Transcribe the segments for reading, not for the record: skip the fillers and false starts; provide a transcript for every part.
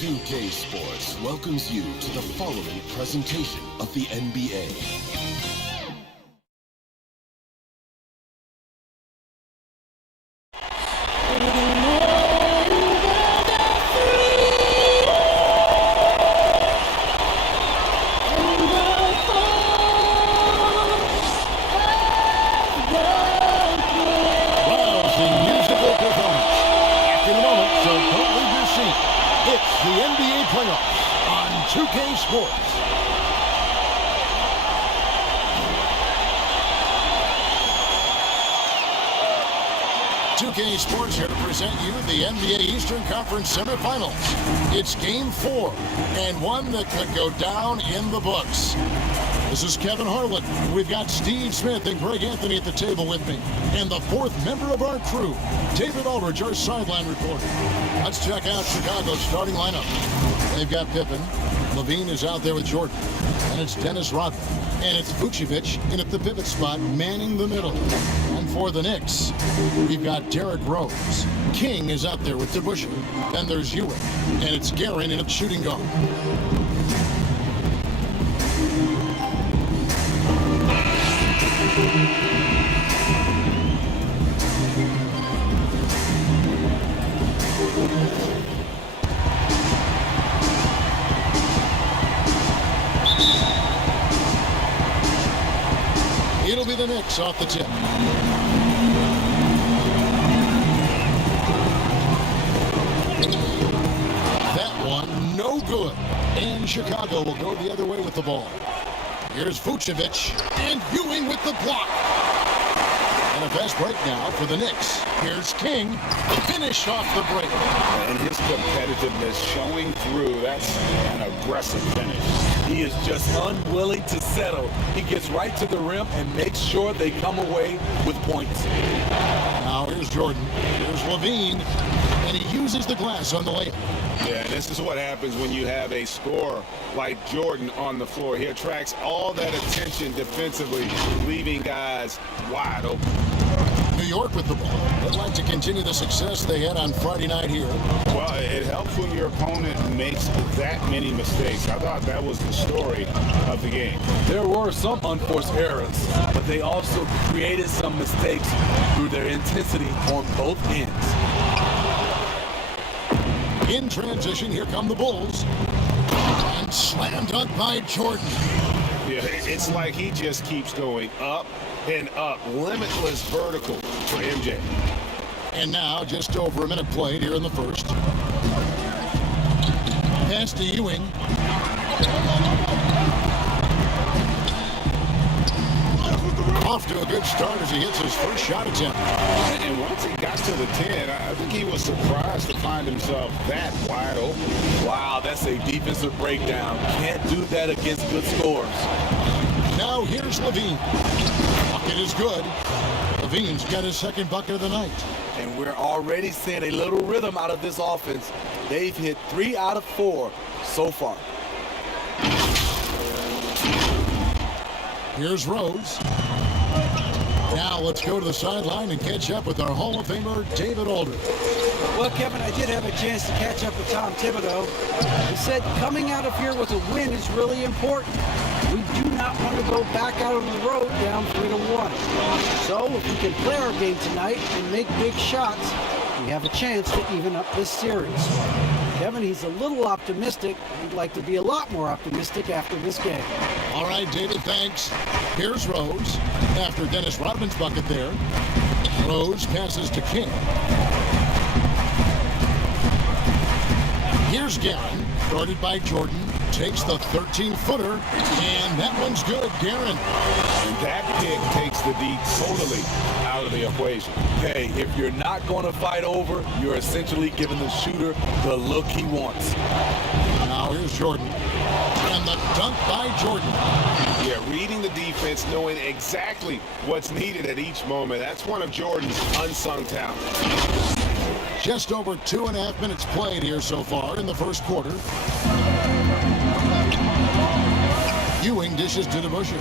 2K Sports welcomes you to the following presentation of the NBA. The NBA playoffs on 2K Sports. Sports here to present you the NBA Eastern Conference semifinals. It's Game 4, and one that could go down in the books. This is Kevin Harlan. We've got Steve Smith and Greg Anthony at the table with me. And the fourth member of our crew, David Aldridge, our sideline reporter. Let's check out Chicago's starting lineup. They've got Pippen. Levine is out there with Jordan. And it's Dennis Rodman. And it's Vucevic in at the pivot spot, manning the middle. And for the Knicks, we've got Derrick Rose. King is out there with DeBusschere. Then there's Ewing. And it's Guerin in at shooting guard. It'll be the Knicks off the tip. That one, no good. And Chicago will go the other way with the ball. Here's Vucevic, and Ewing with the block. And a fast break now for the Knicks. Here's King, finished off the break. And his competitiveness showing through. That's an aggressive finish. He is just unwilling to settle. He gets right to the rim and makes sure they come away with points. Now here's Jordan. Here's Levine. And he uses the glass on the layup. Yeah, this is what happens when you have a scorer like Jordan on the floor. He attracts all that attention defensively, leaving guys wide open. New York with the ball. They'd like to continue the success they had on Friday night here. Well, it helps when your opponent makes that many mistakes. I thought that was the story of the game. There were some unforced errors, but they also created some mistakes through their intensity on both ends. In transition, here come the Bulls. And slam dunk by Jordan. Yeah, it's like he just keeps going up and up. Limitless vertical for MJ. And now, just over a minute played here in the first. Pass to Ewing. Off to a good start as he hits his first shot attempt. And once he got to the 10, I think he was surprised to find himself that wide open. Wow, that's a defensive breakdown. Can't do that against good scores. Now here's Levine. Bucket is good. Levine's got his second bucket of the night. And we're already seeing a little rhythm out of this offense. They've hit 3 out of 4 so far. Here's Rose. Now let's go to the sideline and catch up with our Hall of Famer, David Aldridge. Well, Kevin, I did have a chance to catch up with Tom Thibodeau. He said coming out of here with a win is really important. We do not want to go back out on the road down 3-1. So if we can play our game tonight and make big shots, we have a chance to even up this series. Kevin, he's a little optimistic. He'd like to be a lot more optimistic after this game. All right, David, thanks. Here's Rose. After Dennis Rodman's bucket there, Rose passes to King. Here's Guerin, guarded by Jordan. Takes the 13-footer, and that one's good, Guerin. And that pick takes the D totally out of the equation. Hey, if you're not going to fight over, you're essentially giving the shooter the look he wants. Now here's Jordan. And the dunk by Jordan. Yeah, reading the defense, knowing exactly what's needed at each moment. That's one of Jordan's unsung talents. Just over 2.5 minutes played here so far in the first quarter. Ewing dishes to DeBusschere.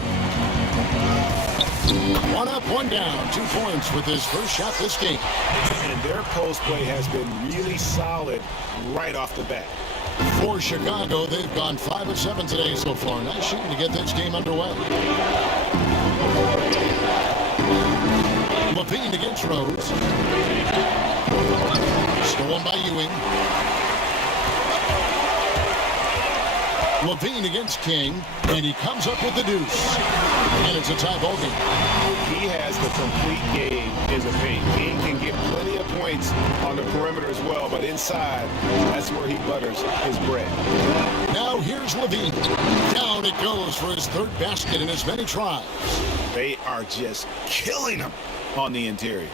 One up, one down. 2 points with his first shot this game. And their post play has been really solid right off the bat. For Chicago, they've gone 5 of 7 today so far. Nice shooting to get this game underway. Levine against Rose. Stolen by Ewing. Levine against King, and he comes up with the deuce. And it's a tie ball game. He has the complete game in the paint. King can get plenty of points on the perimeter as well, but inside, that's where he butters his bread. Now here's Levine. Down it goes for his third basket in as many tries. They are just killing him on the interior.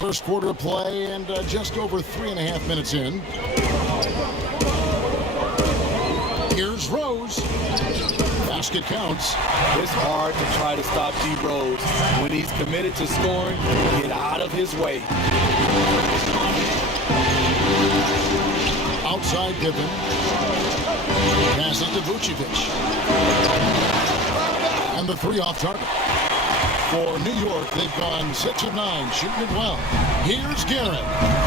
First quarter of play and just over 3.5 minutes in. Here's Rose. Basket counts. It's hard to try to stop D. Rose. When he's committed to scoring, get out of his way. Outside Pippen. Passes to Vucevic. And the three off target. For New York, they've gone 6 of 9, shooting it well. Here's Guerin.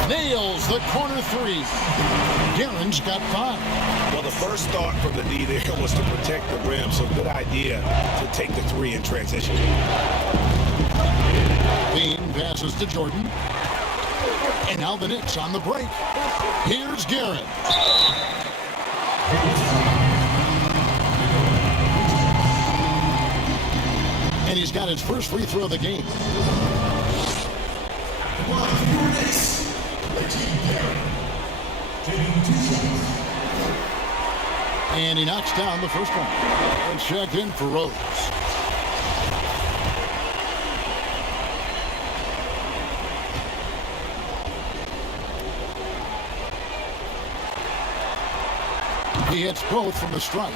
Nails the corner three. Guerin's got 5. Well, the first thought from the D there was to protect the rim, so good idea to take the 3 in transition. Bean passes to Jordan. And now the Knicks on the break. Here's Guerin. And he's got his first free throw of the game. And he knocks down the first one. And checked in for Rose. He hits both from the stripe.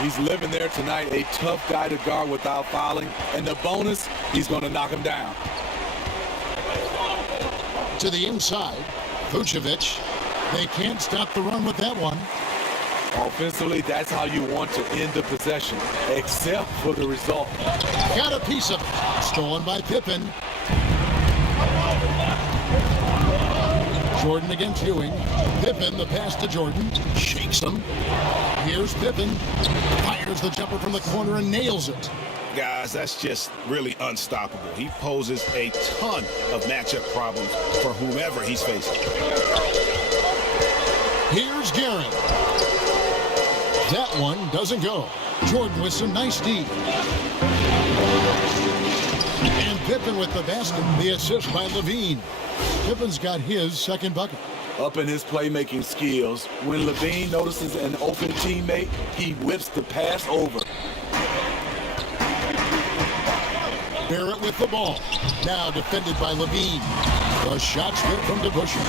He's living there tonight, a tough guy to guard without fouling. And the bonus, he's going to knock him down. To the inside, Vucevic. They can't stop the run with that one. Offensively, that's how you want to end the possession, except for the result. Got a piece of it. Stolen by Pippen. Jordan against Ewing. Pippen, the pass to Jordan. Shakes him. Here's Pippen. Fires the jumper from the corner and nails it. Guys, that's just really unstoppable. He poses a ton of matchup problems for whomever he's facing. Here's Guerin. That one doesn't go. Jordan with some nice D. And Pippen with the basket. The assist by Levine. Pippen's got his second bucket. Up in his playmaking skills, when Levine notices an open teammate, he whips the pass over. Barrett with the ball. Now defended by Levine. A shot straight from DeBusschere.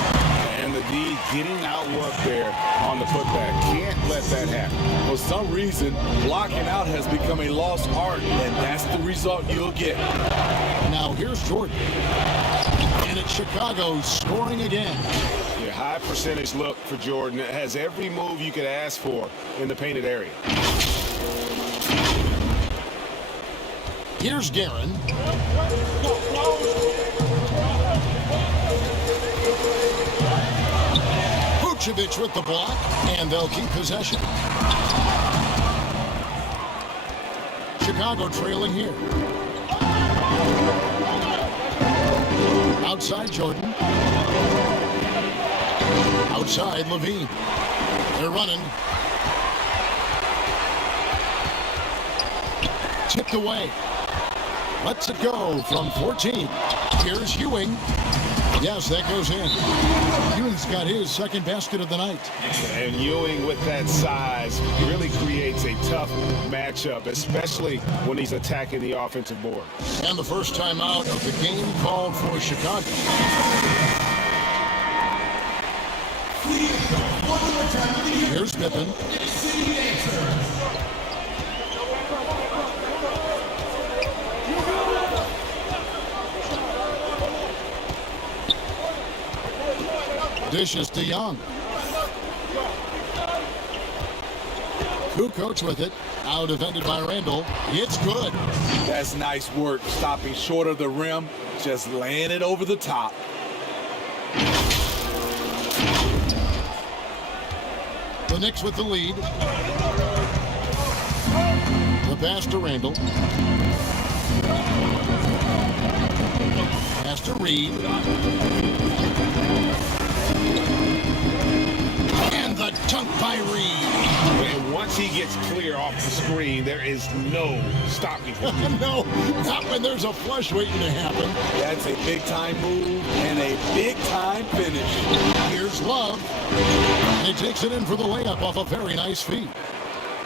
And the D getting outworked there on the putback. Can't let that happen. For some reason, blocking out has become a lost art, and that's the result you'll get. Now here's Jordan. And it's Chicago scoring again. Your high percentage look for Jordan. It has every move you could ask for in the painted area. Here's Guerin. Vucevic with the block, and they'll keep possession. Chicago trailing here. Outside Jordan. Outside Levine. They're running. Tipped away. Lets it go from 14. Here's Ewing. Yes, that goes in. Ewing's got his second basket of the night. And Ewing with that size really creates a tough matchup, especially when he's attacking the offensive board. And the first time out of the game called for Chicago. Here's Pippen. Dishes to Young. Kukoc with it. Now defended by Randall. It's good. That's nice work, stopping short of the rim, just laying it over the top. The Knicks with the lead. The pass to Randall. Pass to Reed. And the dunk by Reed. And once he gets clear off the screen, there is no stopping him. No, not when there's a flush waiting to happen. That's a big-time move and a big-time finish. Here's Love. And he takes it in for the layup off a very nice feed.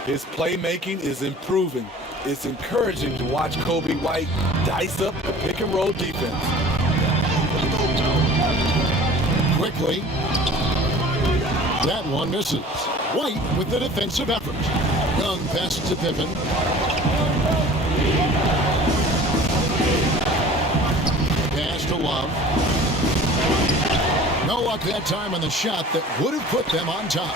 His playmaking is improving. It's encouraging to watch Kobe White dice up the pick-and-roll defense. Quickly. That one misses. White with the defensive effort. Young passes to Pippen. Pass to Love. No luck that time on the shot that would have put them on top.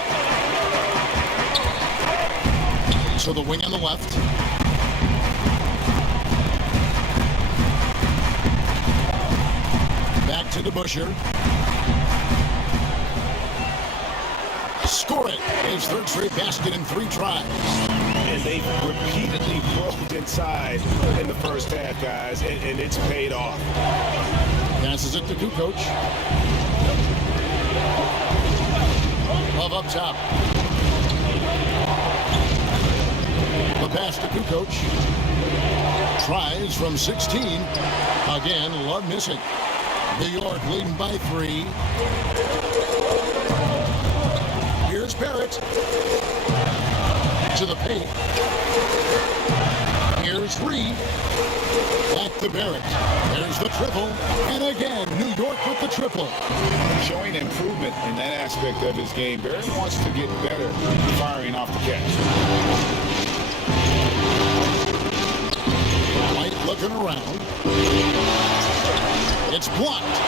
So the wing on the left. Back to DeBusschere. Score it. His third straight basket in 3 tries. And they repeatedly broke inside in the first half, guys, and it's paid off. Passes it to Kukoc. Love up top. The pass to Kukoc. Tries from 16. Again, Love missing. New York leading by 3. Here's Barrett. To the paint. Here's Reed. Back to Barrett. There's the triple. And again, New York with the triple. Showing improvement in that aspect of his game. Barrett wants to get better firing off the catch. White looking around. It's blocked.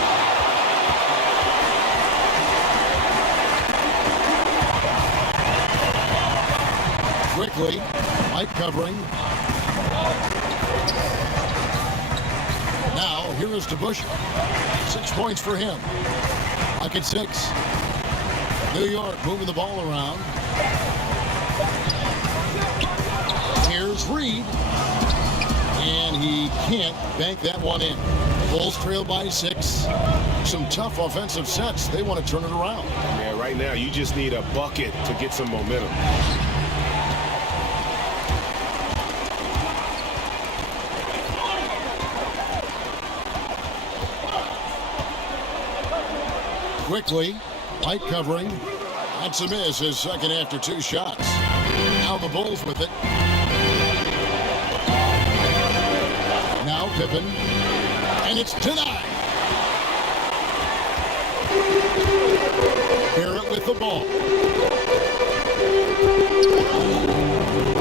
Quickly, White covering. Now, here is DeBusschere. 6 points for him. Back at 6. New York moving the ball around. Here's Reed. And he can't bank that one in. Bulls trail by 6. Some tough offensive sets. They want to turn it around. Yeah, right now you just need a bucket to get some momentum. Quickly, White covering. That's a miss, his second after 2 shots. Now the Bulls with it. Now Pippen. And it's denied. Barrett with the ball.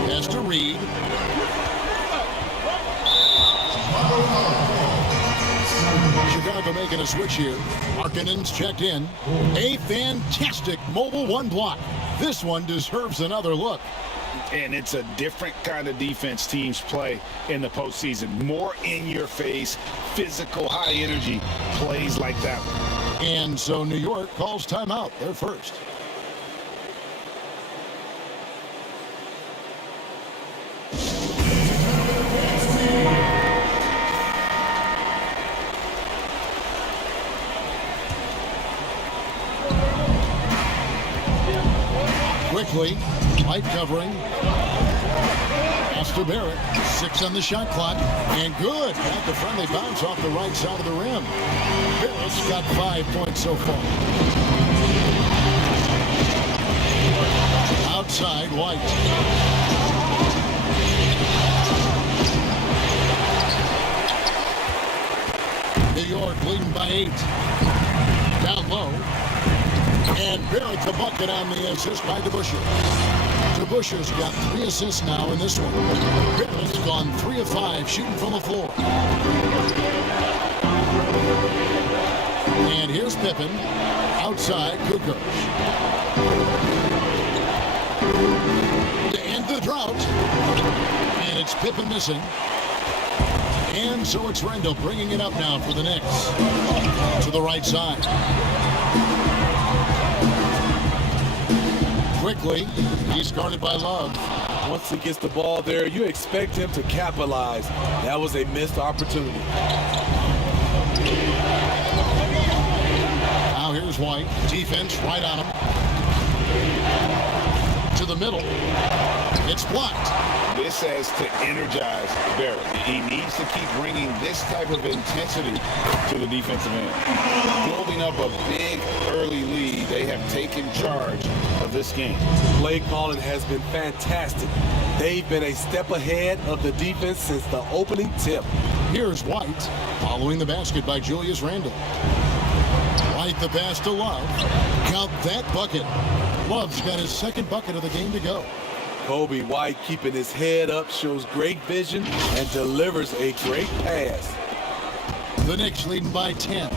Pass to Reed. Chicago making a switch here. Markkanen's checked in. A fantastic mobile 1 block. This one deserves another look. And it's a different kind of defense teams play in the postseason. More in your face, physical, high energy plays like that one. And so New York calls timeout. They're first. Quickly, White covering. Pass to Barrett. 6 on the shot clock. And good. Got the friendly bounce off the right side of the rim. Barrett's got 5 points so far. Outside, White. New York leading by 8. Down low. And Barrett the bucket on the assist by DeBusschere. DeBusschere's got 3 assists now in this one. Barrett's gone 3 of 5 shooting from the floor. And here's Pippen. Outside, Kukoc. To end the drought. And it's Pippen missing. And so it's Randall bringing it up now for the Knicks. To the right side. quickly. He's guarded by Love. Once he gets the ball there, you expect him to capitalize. That was a missed opportunity. Now here's White. Defense right on him. To the middle. It's blocked. This has to energize Barrett. He needs to keep bringing this type of intensity to the defensive end. Building up a big early lead, they have taken charge of this game. Play calling has been fantastic. They've been a step ahead of the defense since the opening tip. Here's White, following the basket by Julius Randle. White the pass to Love. Count that bucket. Love's got his second bucket of the game to go. Kobe White, keeping his head up, shows great vision and delivers a great pass. The Knicks leading by 10.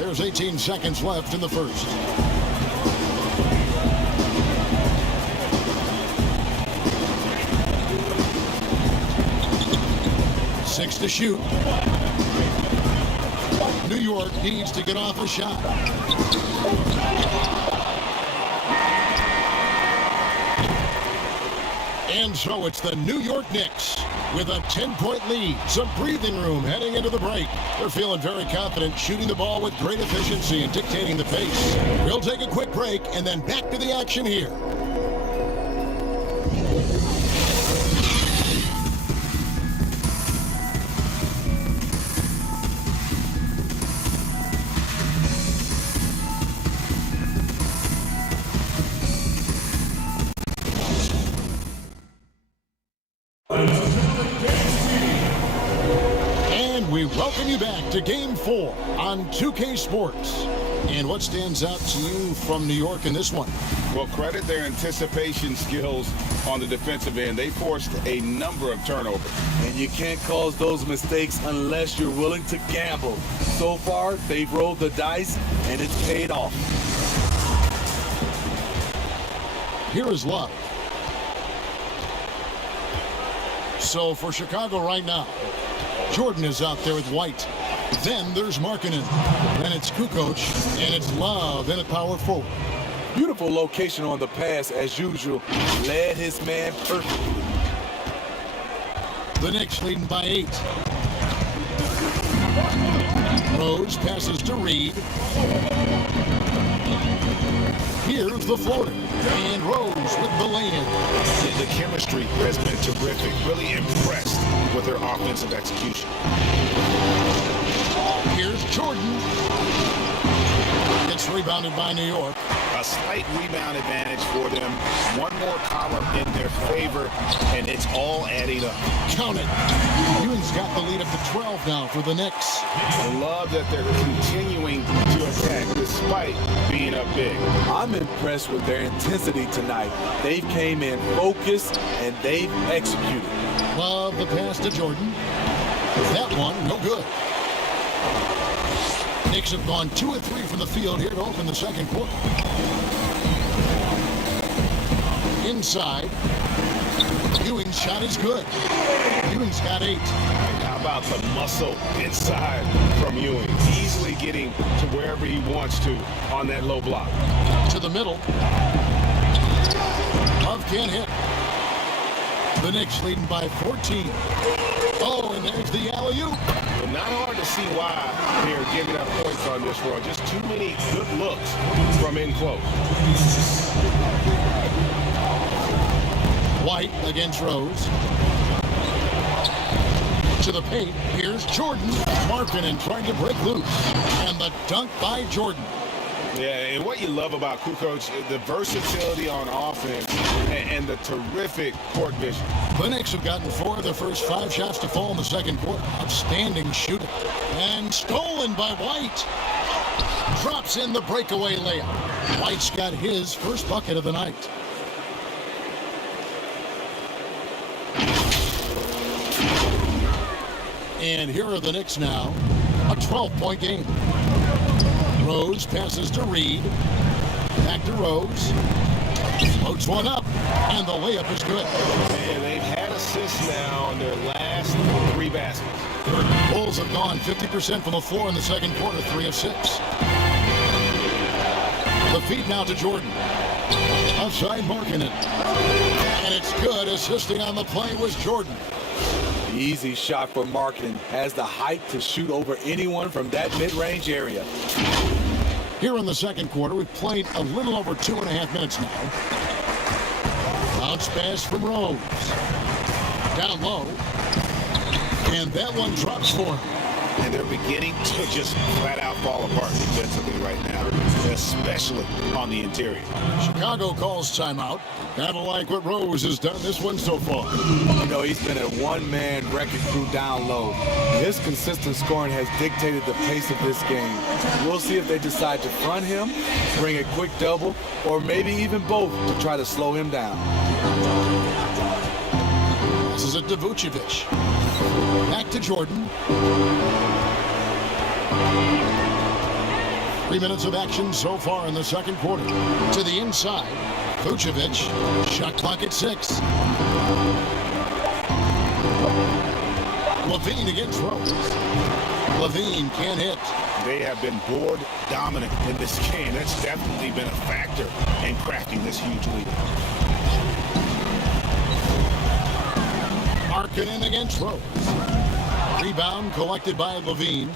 There's 18 seconds left in the first. Six to shoot. New York needs to get off a shot. And so it's the New York Knicks with a 10-point lead. Some breathing room heading into the break. They're feeling very confident, shooting the ball with great efficiency and dictating the pace. We'll take a quick break and then back to the action here. We welcome you back to Game 4 on 2K Sports. And what stands out to you from New York in this one? Well, credit their anticipation skills on the defensive end. They forced a number of turnovers. And you can't cause those mistakes unless you're willing to gamble. So far, they've rolled the dice, and it's paid off. Here is Love. So for Chicago right now, Jordan is out there with White. Then there's Markkanen. Then it's Kukoc. And it's Love in at power forward. Beautiful location on the pass, as usual. Led his man perfectly. The Knicks leading by 8. Rose passes to Reed. Here's the floater. And Rose with the lay-in. The chemistry has been terrific. Really impressed with their offensive execution. Here's Jordan. It's rebounded by New York. A slight rebound advantage for them. One more column in their favor, and it's all adding up. Count it. Ewing's got the lead up to 12 now for the Knicks. I love that they're continuing to attack despite being up big. I'm impressed with their intensity tonight. They came in focused, and they've executed. Love the pass to Jordan. That one, no good. Knicks have gone 2 of 3 from the field here to open the second quarter. Inside. Ewing's shot is good. Ewing's got 8. How about the muscle inside from Ewing? Easily getting to wherever he wants to on that low block. To the middle. Love can't hit. The Knicks leading by 14. Oh, and there's the alley-oop. Well, not hard to see why they're giving up points on this run. Just too many good looks from in close. White against Rose. To the paint. Here's Jordan. Markkanen trying to break loose. And the dunk by Jordan. Yeah, and what you love about Kukoc, the versatility on offense and the terrific court vision. The Knicks have gotten 4 of their first 5 shots to fall in the second quarter. Outstanding shooting. And stolen by White. Drops in the breakaway layup. White's got his first bucket of the night. And here are the Knicks now. A 12-point game. Rose passes to Reed. Back to Rose. Floats one up. And the layup is good. And they've had assists now in their last 3 baskets. Bulls have gone 50% from the floor in the second quarter, 3 of 6. The feed now to Jordan. Outside marking it. And it's good. Assisting on the play was Jordan. Easy shot for Markin. Has the height to shoot over anyone from that mid-range area. Here in the second quarter, we've played a little over 2.5 minutes now. Bounce pass from Rose. Down low. And that one drops for him. And they're beginning to just flat out fall apart defensively right now, especially on the interior. Chicago calls timeout. Kind of like what Rose has done this one so far. You know, he's been a one-man wrecking crew down low. His consistent scoring has dictated the pace of this game. We'll see if they decide to front him, bring a quick double, or maybe even both to try to slow him down. This is it to Vucevic. Back to Jordan. 3 minutes of action so far in the second quarter. To the inside. Vucevic. Shot clock at 6. Levine against Rose. Levine can't hit. They have been board dominant in this game. That's definitely been a factor in crafting this huge lead. Markkanen against Rose. Rebound collected by Levine.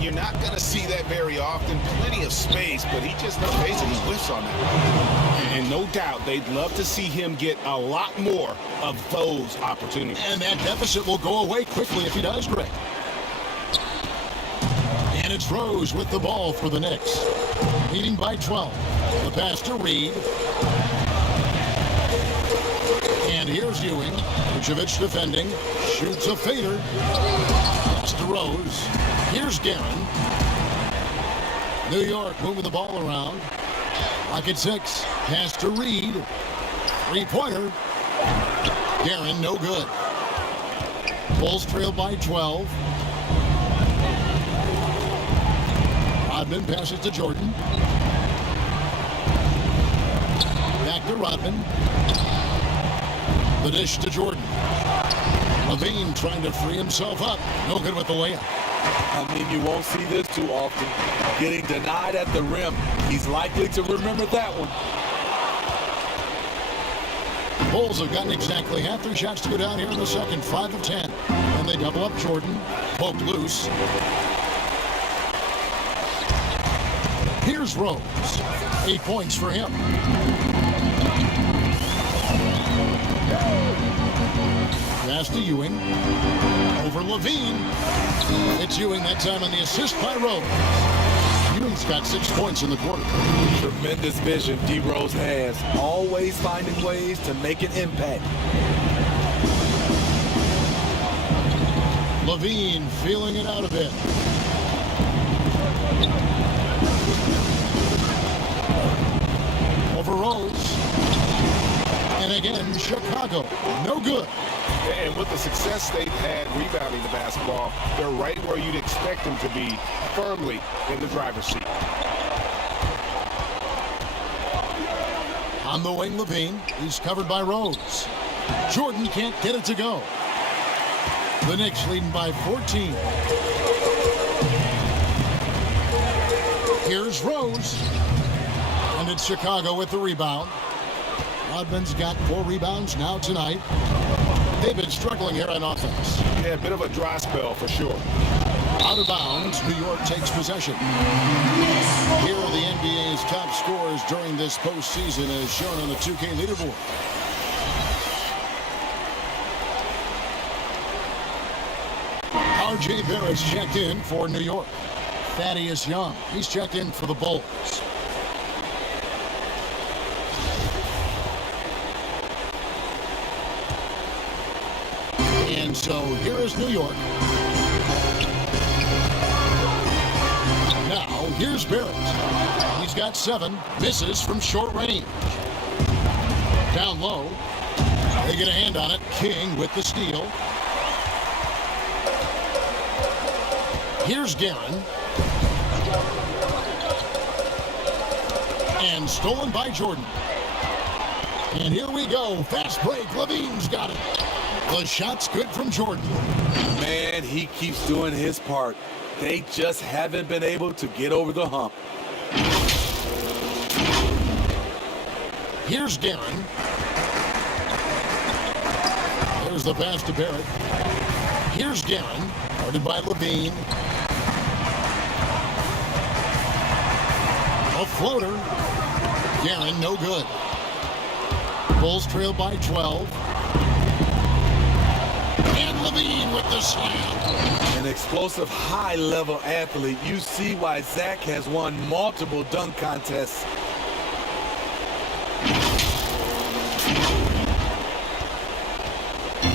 You're not going to see that very often. Plenty of space, but he just, let's face it, he whiffs on that. And no doubt, they'd love to see him get a lot more of those opportunities. And that deficit will go away quickly if he does, Greg. And it's Rose with the ball for the Knicks. Leading by 12. The pass to Reed. And here's Ewing. Vucevic defending. Shoots a fader. Pass to Rose. Here's Guerin. New York moving the ball around. Lock at 6. Pass to Reed. Three-pointer. Guerin, no good. Bulls trail by 12. Rodman passes to Jordan. Back to Rodman. The dish to Jordan. Levine trying to free himself up. No good with the layup. I mean, you won't see this too often. Getting denied at the rim. He's likely to remember that one. Bulls have gotten exactly half their shots to go down here in the second. 5 of 10. And they double up Jordan. Poked loose. Here's Rose. 8 points for him. Pass to Ewing. Over Levine. It's Ewing that time on the assist by Rose. Ewing's got 6 points in the quarter. Tremendous vision D. Rose has. Always finding ways to make an impact. Levine feeling it out a bit. Over Rose. And again, Chicago. No good. And with the success they've had rebounding the basketball, they're right where you'd expect them to be, firmly in the driver's seat. On the wing, Levine. He's covered by Rose. Jordan can't get it to go. The Knicks leading by 14. Here's Rose. And it's Chicago with the rebound. Rodman's got 4 rebounds now tonight. They've been struggling here on offense. Yeah, a bit of a dry spell for sure. Out of bounds, New York takes possession. Here are the NBA's top scorers during this postseason as shown on the 2K leaderboard. R.J. Barrett's checked in for New York. Thaddeus Young, he's checked in for the Bulls. And so here is New York. Now here's Barrett. He's got 7, misses from short range. Down low. They get a hand on it. King with the steal. Here's Guerin. And stolen by Jordan. And here we go. Fast break. Levine's got it. The shot's good from Jordan. Man, he keeps doing his part. They just haven't been able to get over the hump. Here's Guerin. There's the pass to Barrett. Here's Guerin, guarded by Levine. A floater. Guerin, no good. Bulls trail by 12. And Levine with the slam. An explosive, high-level athlete. You see why Zach has won multiple dunk contests.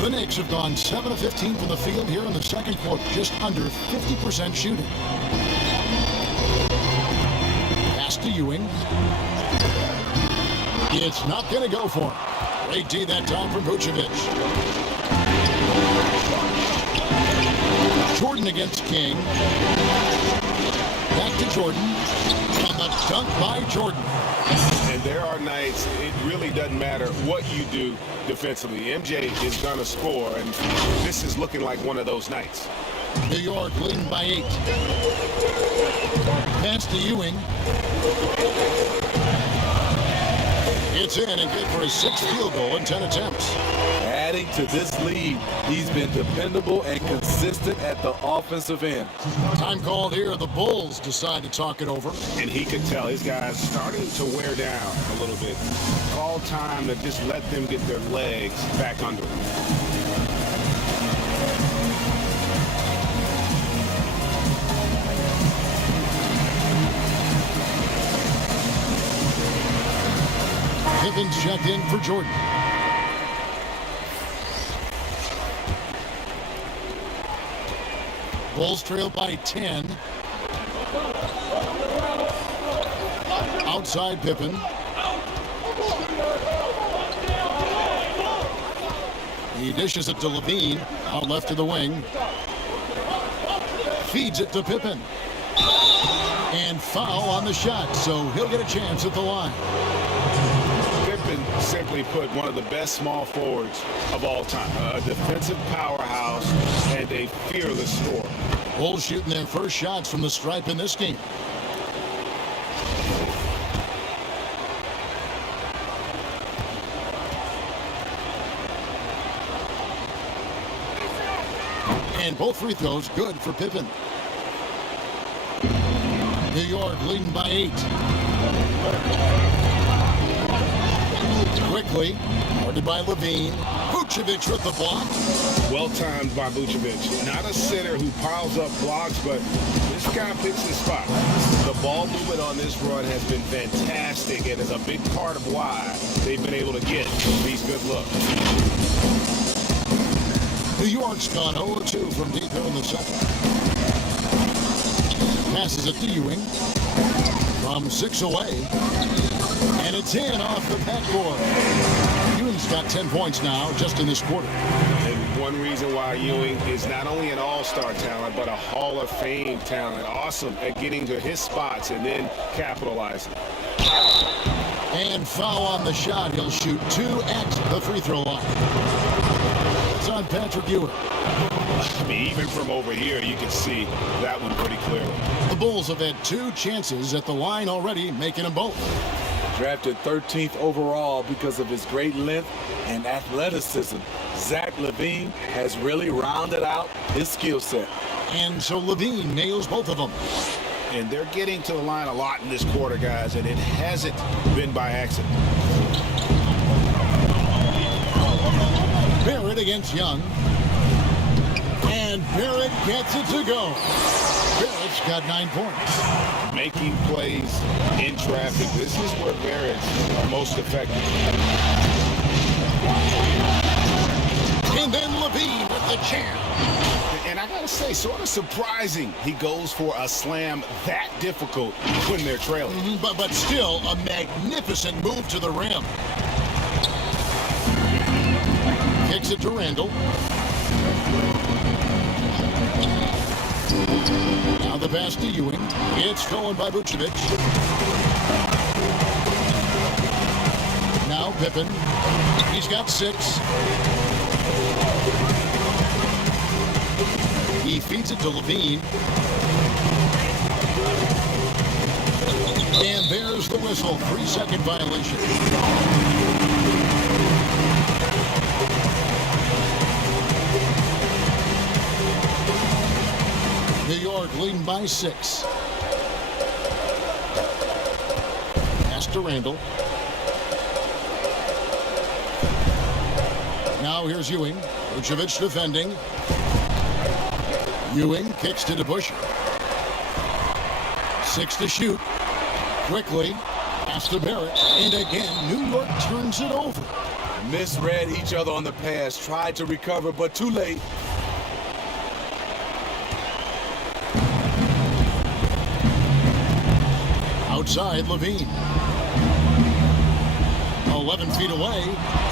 The Knicks have gone 7 of 15 from the field here in the second quarter, just under 50% shooting. Pass to Ewing. It's not going to go for him. Great D that time from Vucevic. Jordan against King. Back to Jordan. And the dunk by Jordan. And there are nights it really doesn't matter what you do defensively. MJ is going to score, and this is looking like one of those nights. New York leading by 8. Pass to Ewing. It's in and good for his 6th field goal in 10 attempts. Adding to this lead, he's been dependable and consistent at the offensive end. Time called here. The Bulls decide to talk it over. And he could tell his guys starting to wear down a little bit. All time to just let them get their legs back under them. Pippen's checked in for Jordan. Bulls trail by 10. Outside Pippen. He dishes it to Levine, out left of the wing. Feeds it to Pippen. And foul on the shot, so he'll get a chance at the line. Pippen simply put one of the best small forwards of all time. A defensive powerhouse and a fearless scorer. Bulls shooting their first shots from the stripe in this game. And both free throws good for Pippen. New York leading by 8. Quickly, guarded by Levine. Vucevic with the block. Well timed by Vucevic. Not a center who piles up blocks, but this guy picks his spot. The ball movement on this run has been fantastic and is a big part of why they've been able to get these good looks. New York's gone 0-2 from deep here in the second. Passes it to Ewing. From 6 away. And it's in off the backboard. Ewing's got 10 points now just in this quarter. And one reason why Ewing is not only an all-star talent, but a Hall of Fame talent. Awesome at getting to his spots and then capitalizing. And foul on the shot. He'll shoot 2 at the free throw line. It's on Patrick Ewing. I mean, even from over here, you can see that one pretty clearly. The Bulls have had 2 chances at the line already, making them both. Drafted 13th overall because of his great length and athleticism, Zach LaVine has really rounded out his skill set. And so Levine nails both of them. And they're getting to the line a lot in this quarter, guys, and it hasn't been by accident. Barrett against Young. And Barrett gets it to go. Barrett's got 9 points. Making plays in traffic. This is where Barrett's most effective. And then Levine with the jam. And I gotta say, sort of surprising he goes for a slam that difficult when they're trailing. But still a magnificent move to the rim. Kicks it to Randall. Now the pass to Ewing. It's stolen by Vucevic. Now Pippen. He's got 6. He feeds it to Levine. And there's the whistle. 3-second violation. New York leading by 6. Pass to Randall. Now here's Ewing. Vucevic defending. Ewing kicks to DeBusschere. 6 to shoot. Quickly. Pass to Barrett. And again, New York turns it over. Misread each other on the pass. Tried to recover, but too late. Outside, Levine. 11 feet away.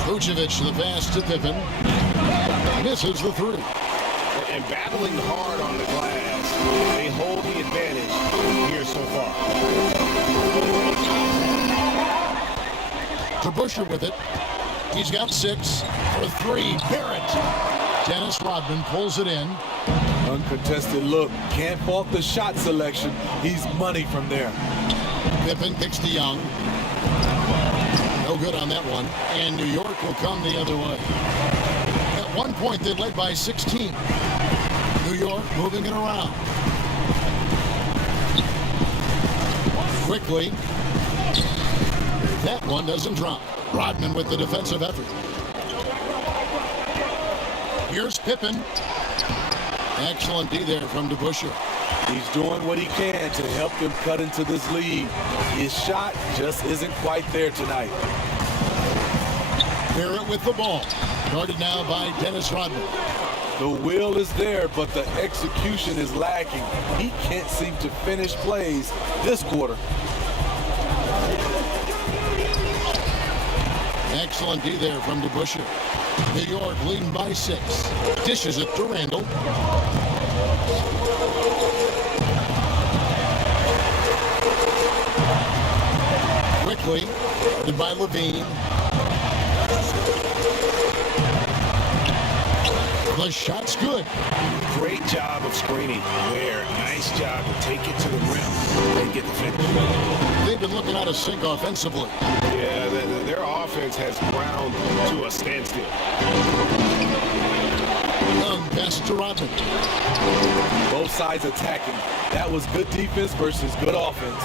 Vucevic the pass to Pippen. Misses the 3. And battling hard on the glass, they hold the advantage here so far. DeBusschere with it. He's got 6 for 3. Barrett. Dennis Rodman pulls it in. Uncontested look. Can't fault the shot selection. He's money from there. Pippen kicks to Young. No good on that one. And New York will come the other way. At one point, they led by 16. New York moving it around. Quickly. That one doesn't drop. Rodman with the defensive effort. Here's Pippen. Excellent D there from DeBusschere. He's doing what he can to help them cut into this lead. His shot just isn't quite there tonight. Barrett with the ball. Guarded now by Dennis Rodman. The will is there, but the execution is lacking. He can't seem to finish plays this quarter. Excellent D there from DeBusschere. New York leading by 6. Dishes it to Randall. Quickly, guarded by Levine. The shot's good. Great job of screening there. Nice job to take it to the rim and get the finish. They've been looking out of sync offensively. Yeah, their offense has ground to a standstill. Young pass to Rodman. Both sides attacking. That was good defense versus good offense.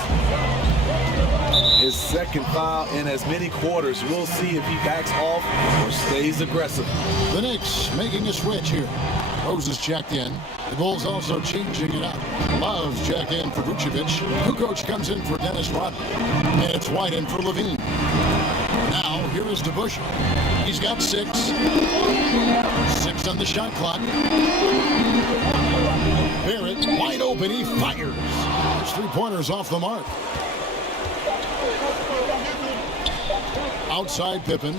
His second foul in as many quarters. We'll see if he backs off or stays aggressive. The Knicks making a switch here. Rose is checked in. The Bulls also changing it up. Love's checked in for Vucevic. Kukoc comes in for Dennis Rodman. And it's White in for Levine. Now, here is DeBusschere. He's got 6. 6 on the shot clock. Barrett wide open. He fires. His 3-pointers off the mark. Outside Pippen.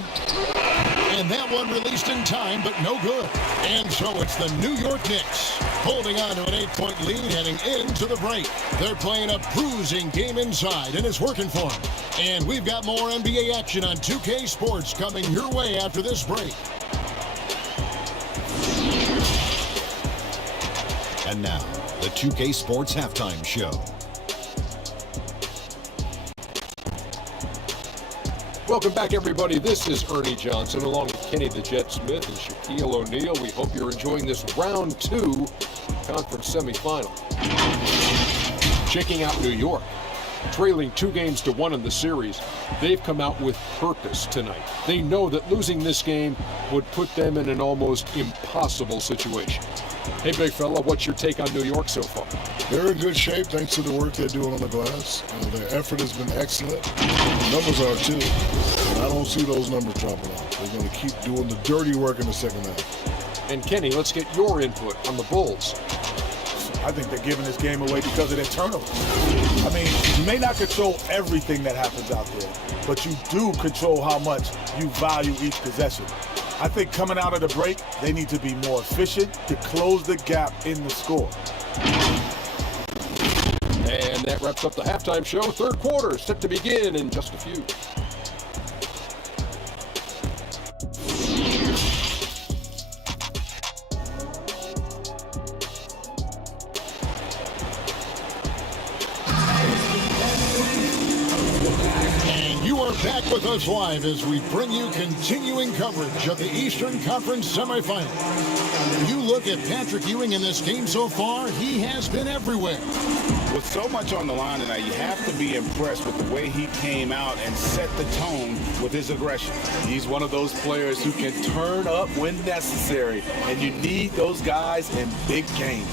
And that one released in time, but no good. And so it's the New York Knicks holding on to an 8-point lead heading into the break. They're playing a bruising game inside, and it's working for them. And we've got more NBA action on 2K Sports coming your way after this break. And now, the 2K Sports Halftime Show. Welcome back, everybody. This is Ernie Johnson along with Kenny the Jet Smith and Shaquille O'Neal. We hope you're enjoying this round 2 conference semifinal. Checking out New York. Trailing 2-1 in the series, they've come out with purpose tonight. They know that losing this game would put them in an almost impossible situation. Hey, big fella, what's your take on New York so far? They're in good shape thanks to the work they're doing on the glass. Their effort has been excellent. The numbers are too. And I don't see those numbers dropping off. They're going to keep doing the dirty work in the second half. And Kenny, let's get your input on the Bulls. I think they're giving this game away because of their turnovers. I mean, you may not control everything that happens out there, but you do control how much you value each possession. I think coming out of the break, they need to be more efficient to close the gap in the score. And that wraps up the halftime show. Third quarter set to begin in just a few. with us live as we bring you continuing coverage of the Eastern Conference semifinal. You look at Patrick Ewing in this game so far, he has been everywhere. With so much on the line tonight, you have to be impressed with the way he came out and set the tone with his aggression. He's one of those players who can turn up when necessary, and you need those guys in big games.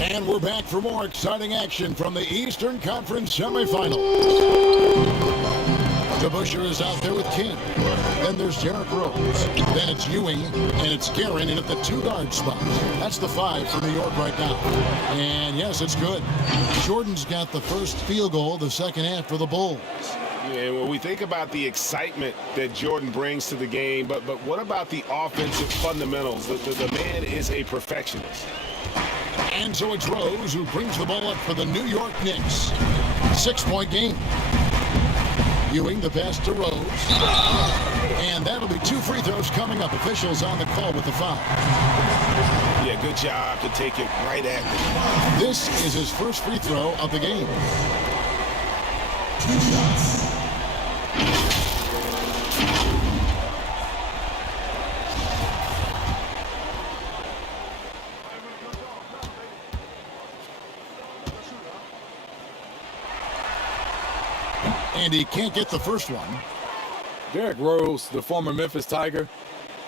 And we're back for more exciting action from the Eastern Conference semifinal. DeBusschere is out there with King. Then there's Derrick Rose. Then it's Ewing, and it's Guerin in at the 2-guard spot. That's the 5 for New York right now. And yes, it's good. Jordan's got the first field goal of the second half for the Bulls. Yeah, when we think about the excitement that Jordan brings to the game, but what about the offensive fundamentals? The man is a perfectionist. And so it's Rose who brings the ball up for the New York Knicks. 6-point game. Ewing the pass to Rose. And that'll be 2 free throws coming up. Officials on the call with the foul. Yeah, good job to take it right at him. This is his first free throw of the game. 2 shots. And he can't get the first one. Derrick Rose, the former Memphis Tiger,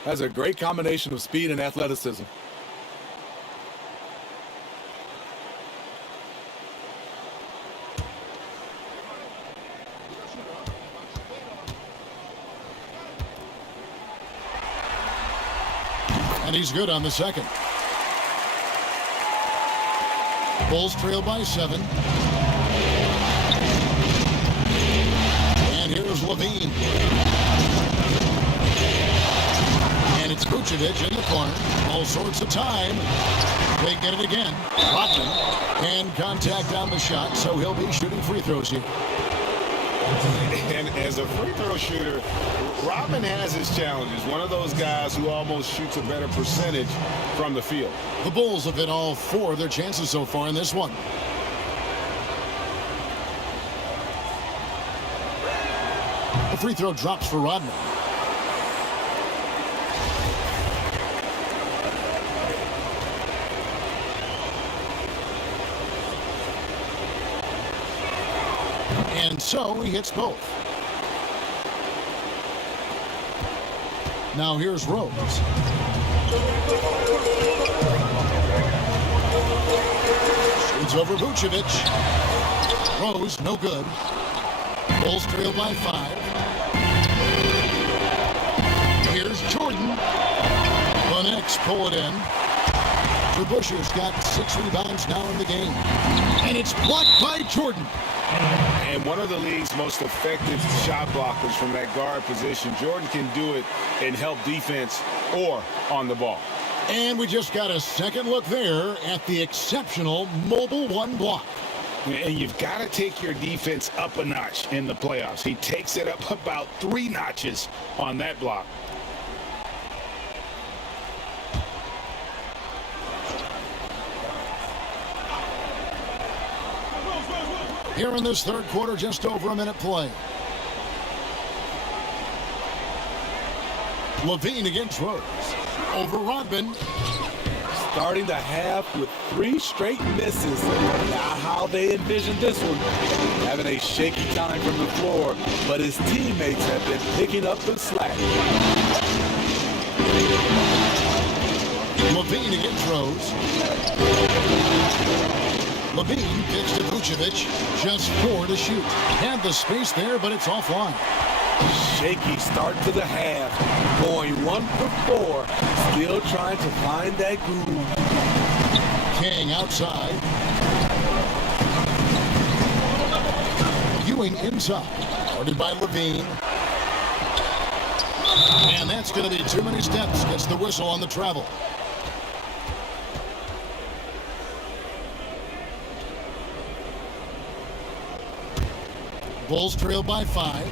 has a great combination of speed and athleticism. And he's good on the second. Bulls trail by 7. And here's Levine. And it's Vucevic in the corner. All sorts of time. They get it again. Rodman. And contact on the shot, so he'll be shooting free throws here. And as a free throw shooter, Rodman has his challenges. One of those guys who almost shoots a better percentage from the field. The Bulls have hit all 4 of their chances so far in this one. The free throw drops for Rodman. And so he hits both. Now here's Rose. Shoots over Vucevic. Rose, no good. Bulls trail by 5. Here's Jordan. The Knicks pull it in. DeBusschere's got 6 rebounds now in the game. And it's blocked by Jordan. And one of the league's most effective shot blockers from that guard position. Jordan can do it and help defense or on the ball. And we just got a second look there at the exceptional mobile 1 block. And you've got to take your defense up a notch in the playoffs. He takes it up about 3 notches on that block. Here in this third quarter, just over a minute play. Levine against Rose. Over Rodman. Starting the half with 3 straight misses. Not how they envisioned this one. Having a shaky time from the floor, but his teammates have been picking up the slack. Levine against Rose. Levine kicks to Vucevic. Just 4 to shoot. Had the space there, but it's offline. Shaky start to the half. Going 1 for 4. Still trying to find that groove. King outside. Ewing inside. Guarded by Levine. And that's going to be too many steps. Gets the whistle on the travel. Bulls trail by 5.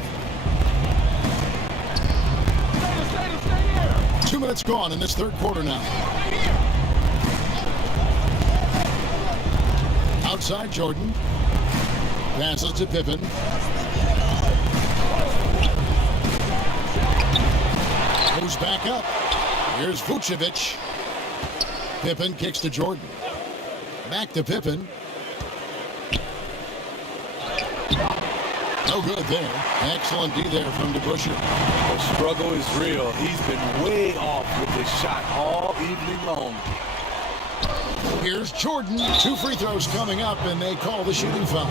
2 minutes gone in this third quarter now. Outside Jordan. Passes to Pippen. Moves back up. Here's Vucevic. Pippen kicks to Jordan. Back to Pippen. No good there. Excellent D there from DeBusschere. The struggle is real. He's been way off with his shot all evening long. Here's Jordan. 2 free throws coming up, and they call the shooting foul.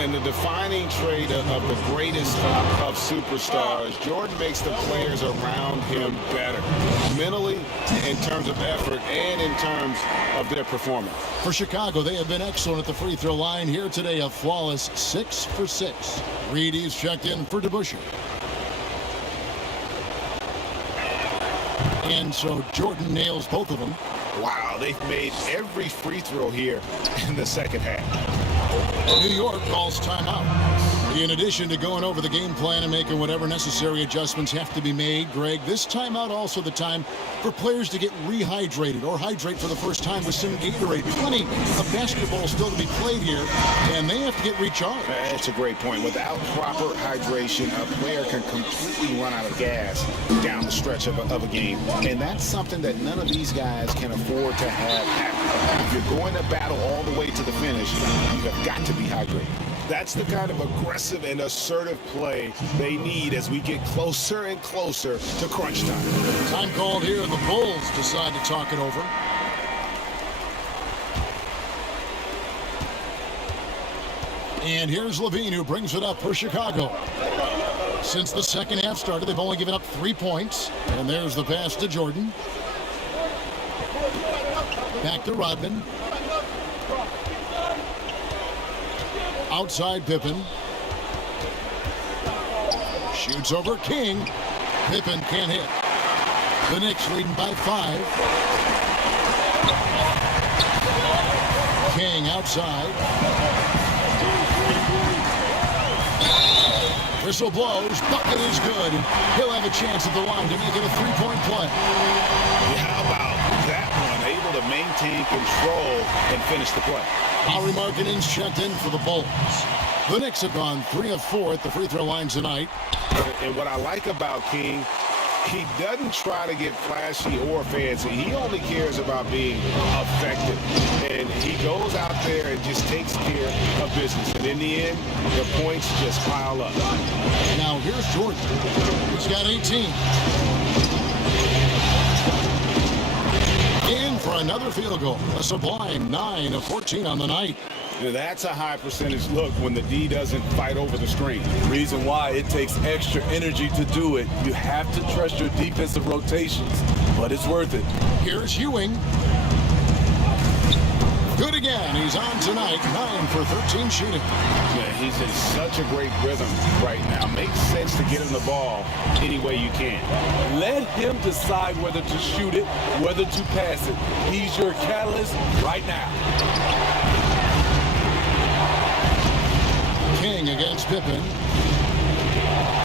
And the defining trait of the greatest of superstars, Jordan makes the players around him better. Mentally, in terms of effort, and in terms of their performance. For Chicago, they have been excellent at the free throw line here today. A flawless 6 for 6. Reedy's checked in for DeBusschere. And so Jordan nails both of them. Wow, they've made every free throw here in the second half. New York calls timeout. In addition to going over the game plan and making whatever necessary adjustments have to be made, Greg, this timeout also the time for players to get rehydrated or hydrate for the first time with some Gatorade. Plenty of basketball still to be played here, and they have to get recharged. That's a great point. Without proper hydration, a player can completely run out of gas down the stretch of a game. And that's something that none of these guys can afford to have happen. If you're going to battle all the way to the finish, you have got to be hydrated. That's the kind of aggressive and assertive play they need as we get closer and closer to crunch time. Time called here, and the Bulls decide to talk it over. And here's Levine, who brings it up for Chicago. Since the second half started, they've only given up 3 points. And there's the pass to Jordan. Back to Rodman. Outside Pippen. Shoots over King. Pippen can't hit. The Knicks leading by 5. King outside. Whistle blows. Bucket is good. He'll have a chance at the line to make it a 3-point play. How about that one? Able to maintain control and finish the play. Lauri Markkanen's checked in for the Bulls. The Knicks have gone 3 of 4 at the free throw line tonight. And what I like about King, he doesn't try to get flashy or fancy. He only cares about being effective. And he goes out there and just takes care of business. And in the end, the points just pile up. Now here's Jordan. He's got 18. In for another field goal. A sublime 9 of 14 on the night. Now that's a high percentage look when the D doesn't fight over the screen. Reason why it takes extra energy to do it. You have to trust your defensive rotations, but it's worth it. Here's Ewing. Good again. He's on tonight. 9 for 13 shooting. Yeah, he's in such a great rhythm right now. Makes sense to get him the ball any way you can. Let him decide whether to shoot it, whether to pass it. He's your catalyst right now. King against Pippen.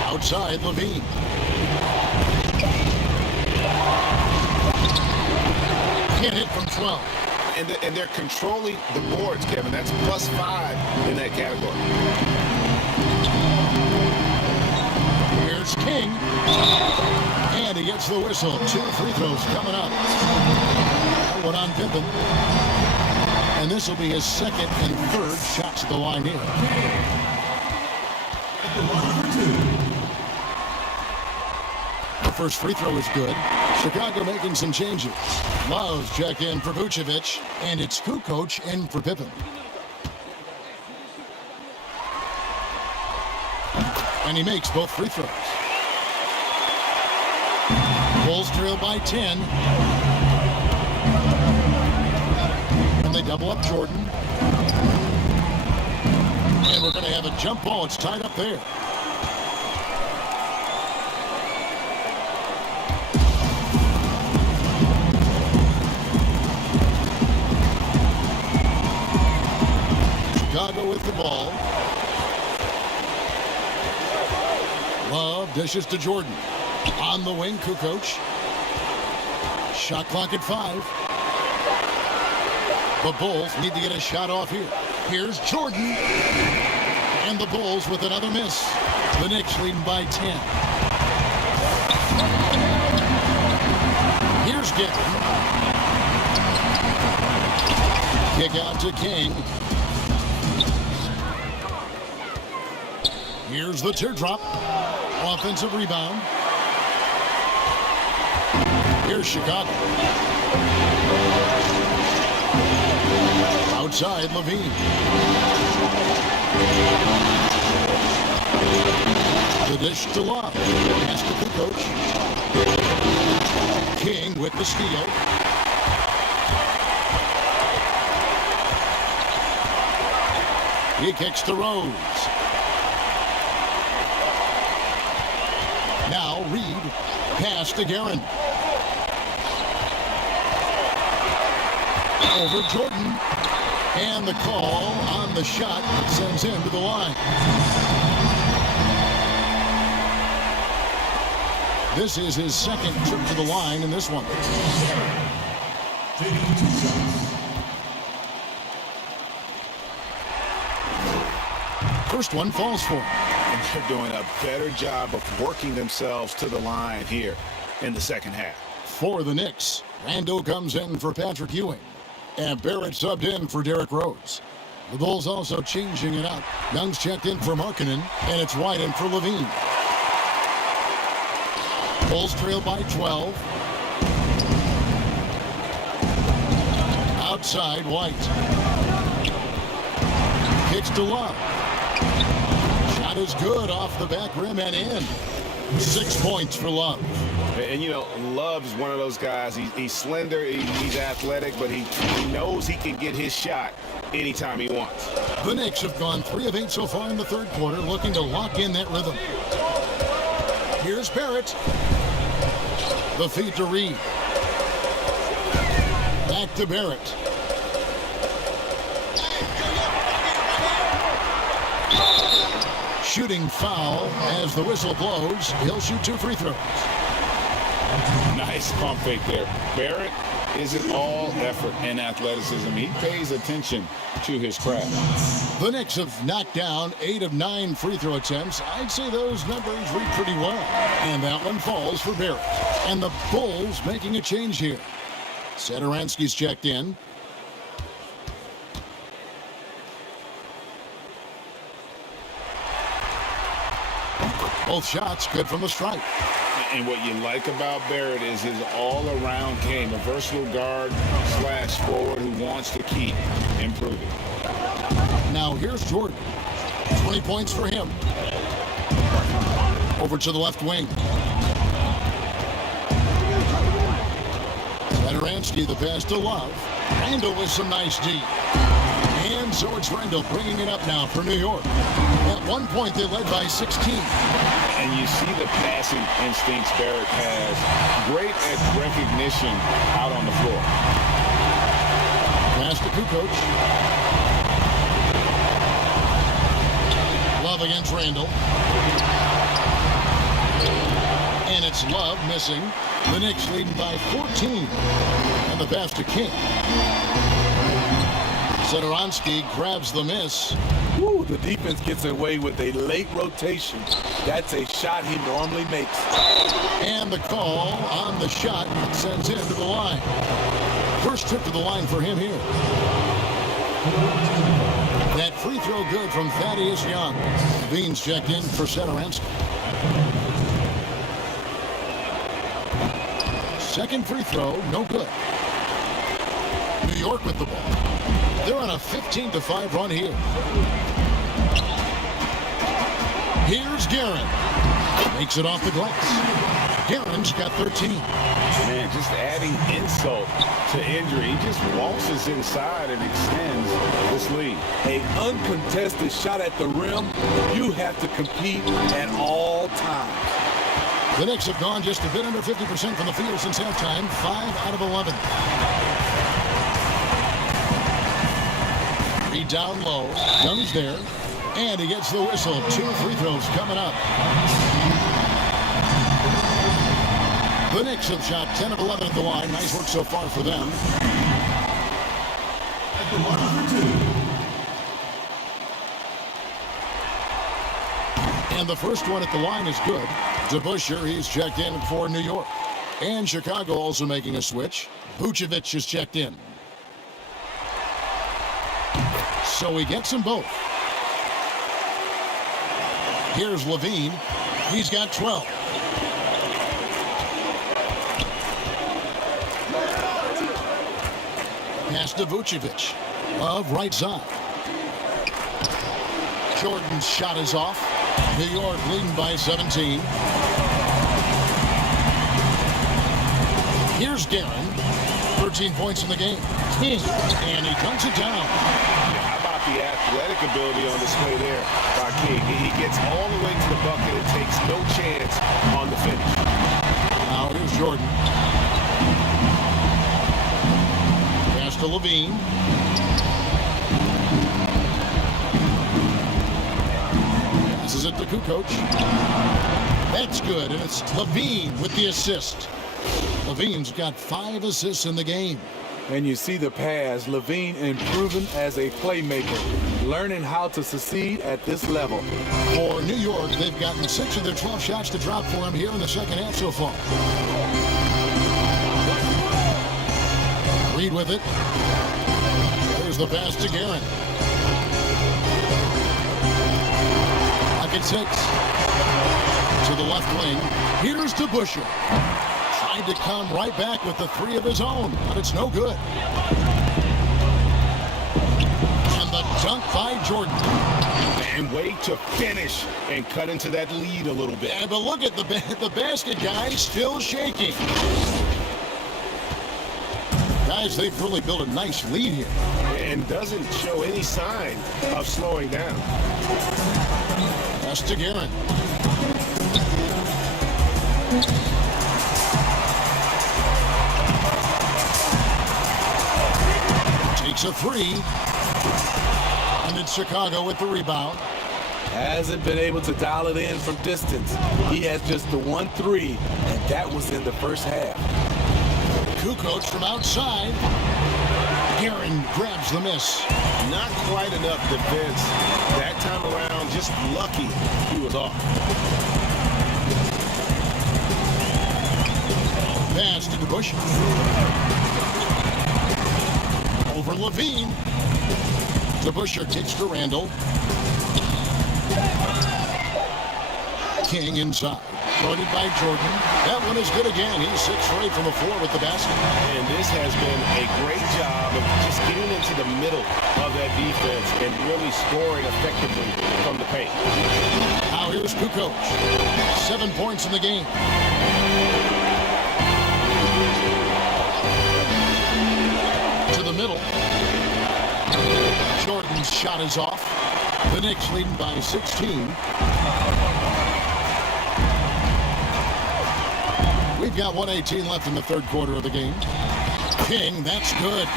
Outside Levine. Can't hit from 12. And they're controlling the boards, Kevin. That's +5 in that category. Here's King. And he gets the whistle. 2 free throws coming up. One on Pippen. And this will be his second and third shots at the line here. The first free throw is good. Chicago making some changes. Love's check in for Vucevic, and it's Kukoc in for Pippen. And he makes both free throws. Bulls trail by 10. And they double up Jordan. And we're going to have a jump ball. It's tied up there. Chicago with the ball. Love dishes to Jordan. On the wing, Kukoc. Shot clock at 5. The Bulls need to get a shot off here. Here's Jordan. And the Bulls with another miss. The Knicks leading by 10. Here's Giffen. Kick out to King. Here's the teardrop. Offensive rebound. Here's Chicago. Outside, Levine. The dish to Love. Pass to the coach. King with the steal. He kicks to Rose. Now Reed. Pass to Guerin. Over Jordan. And the call on the shot sends him to the line. This is his second trip to the line in this one. First one falls for him. And they're doing a better job of working themselves to the line here in the second half. For the Knicks, Randall comes in for Patrick Ewing. And Barrett subbed in for Derrick Rose. The Bulls also changing it up. Young's checked in for Markkanen, and it's White in for Levine. Bulls trail by 12. Outside, White. Kicks to Love. Shot is good off the back rim and in. 6 points for Love. And, you know, Love's one of those guys. He's slender, he's athletic, but he knows he can get his shot anytime he wants. The Knicks have gone 3 of 8 so far in the third quarter, looking to lock in that rhythm. Here's Barrett. The feed to Reed. Back to Barrett. Shooting foul as the whistle blows. He'll shoot 2 free throws. Nice pump fake there. Barrett is an all effort and athleticism. He pays attention to his craft. The Knicks have knocked down 8 of 9 free throw attempts. I'd say those numbers read pretty well. And that one falls for Barrett. And the Bulls making a change here. Satoransky's checked in. Both shots good from the stripe. And what you like about Barrett is his all-around game, a versatile guard / forward who wants to keep improving. Now here's Jordan. 20 points for him. Over to the left wing. Satoransky, the pass to Love. Randall with some nice D. And so it's Randall bringing it up now for New York. At one point, they led by 16. And you see the passing instincts Barrett has. Great at recognition out on the floor. Pass to Kukoc. Love against Randall. And it's Love missing. The Knicks leading by 14. And the pass to King. Satoransky grabs the miss. Woo, the defense gets away with a late rotation. That's a shot he normally makes. And the call on the shot sends him to the line. First trip to the line for him here. That free throw good from Thaddeus Young. Beans checked in for Satoransky. Second free throw, no good. New York with the ball. They're on a 15-5 run here. Here's Guerin. Makes it off the glass. Guerin's got 13. Man, just adding insult to injury. He just waltzes inside and extends this lead. An uncontested shot at the rim, you have to compete at all times. The Knicks have gone just a bit under 50% from the field since halftime. 5 out of 11. Reed down low. Young's there. And he gets the whistle. 2 free throws coming up. The Knicks have shot 10 of 11 at the line. Nice work so far for them. And the first one at the line is good. DeBusschere, he's checked in for New York. And Chicago also making a switch. Vucevic is checked in. So he gets them both. Here's Levine. He's got 12. Pass to Vucevic of right side. Jordan's shot is off. New York leading by 17. Here's Guerin. 13 points in the game. And he dunks it down. How about the athletic ability on display there by King? He gets all the way to the bucket and takes no chance on the finish. Now here's Jordan. Pass to Levine. Passes it to Kukoc. That's good, and it's Levine with the assist. Levine's got 5 assists in the game. And you see the pass, Levine improving as a playmaker, learning how to succeed at this level. For New York, they've gotten 6 of their 12 shots to drop for him here in the second half so far. Reed with it. There's the pass to Guerin. Pocket 6. To the left wing. Here's DeBusschere. Tried to come right back with the 3 of his own, but it's no good. And the dunk by Jordan. And wait to finish and cut into that lead a little bit. Yeah, but look at the basket guy still shaking. Guys, they've really built a nice lead here. And doesn't show any sign of slowing down. Pass to Guerin. Takes a 3. And it's Chicago with the rebound. Hasn't been able to dial it in from distance. He has just the 1 3, and that was in the first half. Kukoc from outside. Guerin grabs the miss. Not quite enough defense. That time around, just lucky he was off. Pass to DeBusschere. Over Levine. DeBusschere kicks to Randall. King inside. Guarded by Jordan. That one is good again. He's 6 straight from the floor with the basket. And this has been a great job of just getting into the middle of that defense and really scoring effectively from the paint. Now here's Kukoc. 7 points in the game. To the middle. Jordan's shot is off. The Knicks leading by 16. We've got 1:18 left in the third quarter of the game. King, that's good.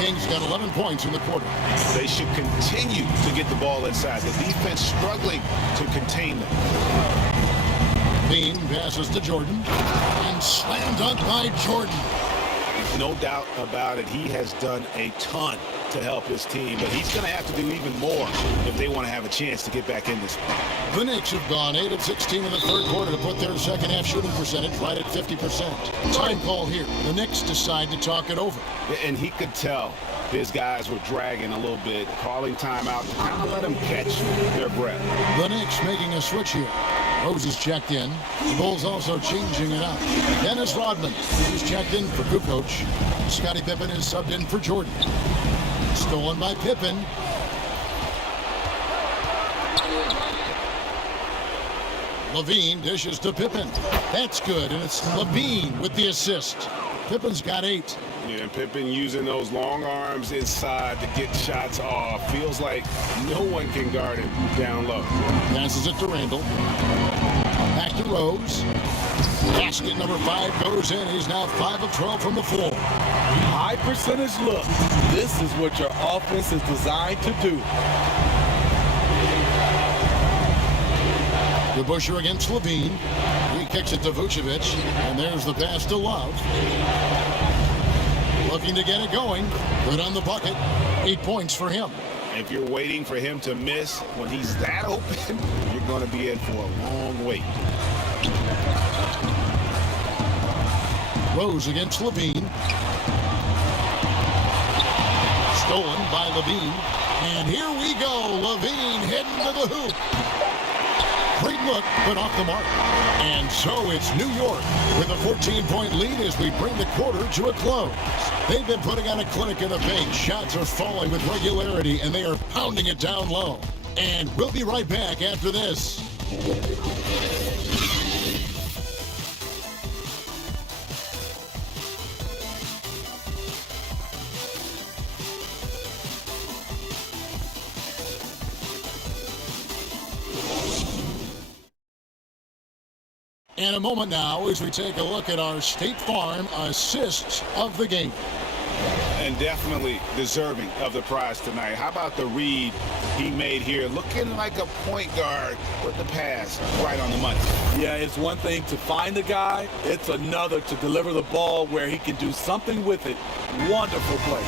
King's got 11 points in the quarter. They should continue to get the ball inside. The defense struggling to contain them. Bean passes to Jordan. And slam dunk by Jordan. No doubt about it. He has done a ton to help his team, but he's going to have to do even more if they want to have a chance to get back in this one. The Knicks have gone 8 of 16 in the third quarter to put their second half shooting percentage right at 50%. Time call here. The Knicks decide to talk it over. And he could tell his guys were dragging a little bit, calling timeout to kind of let them catch their breath. The Knicks making a switch here. Rose is checked in. The Bulls also changing it up. Dennis Rodman is checked in for Kukoc. Scottie Pippen is subbed in for Jordan. Stolen by Pippen. Levine dishes to Pippen. That's good, and it's Levine with the assist. Pippen's got 8. Yeah, Pippen using those long arms inside to get shots off. Feels like no one can guard him down low. Passes it to Randall. Back to Rose. Basket number 5 goes in. He's now 5 of 12 from the floor. High percentage look. This is what your offense is designed to do. DeBusschere against Levine. He kicks it to Vucevic. And there's the pass to Love. Looking to get it going. Good on the bucket. 8 points for him. If you're waiting for him to miss when he's that open, you're going to be in for a long wait. Rose against Levine. Stolen by Levine. And here we go. Levine heading to the hoop. Great look, but off the mark. And so it's New York with a 14-point lead as we bring the quarter to a close. They've been putting on a clinic in the paint. Shots are falling with regularity, and they are pounding it down low. And we'll be right back after this. In a moment now, as we take a look at our State Farm assists of the game. And definitely deserving of the prize tonight. How about the read he made here? Looking like a point guard with the pass right on the money. Yeah, it's one thing to find the guy. It's another to deliver the ball where he can do something with it. Wonderful play.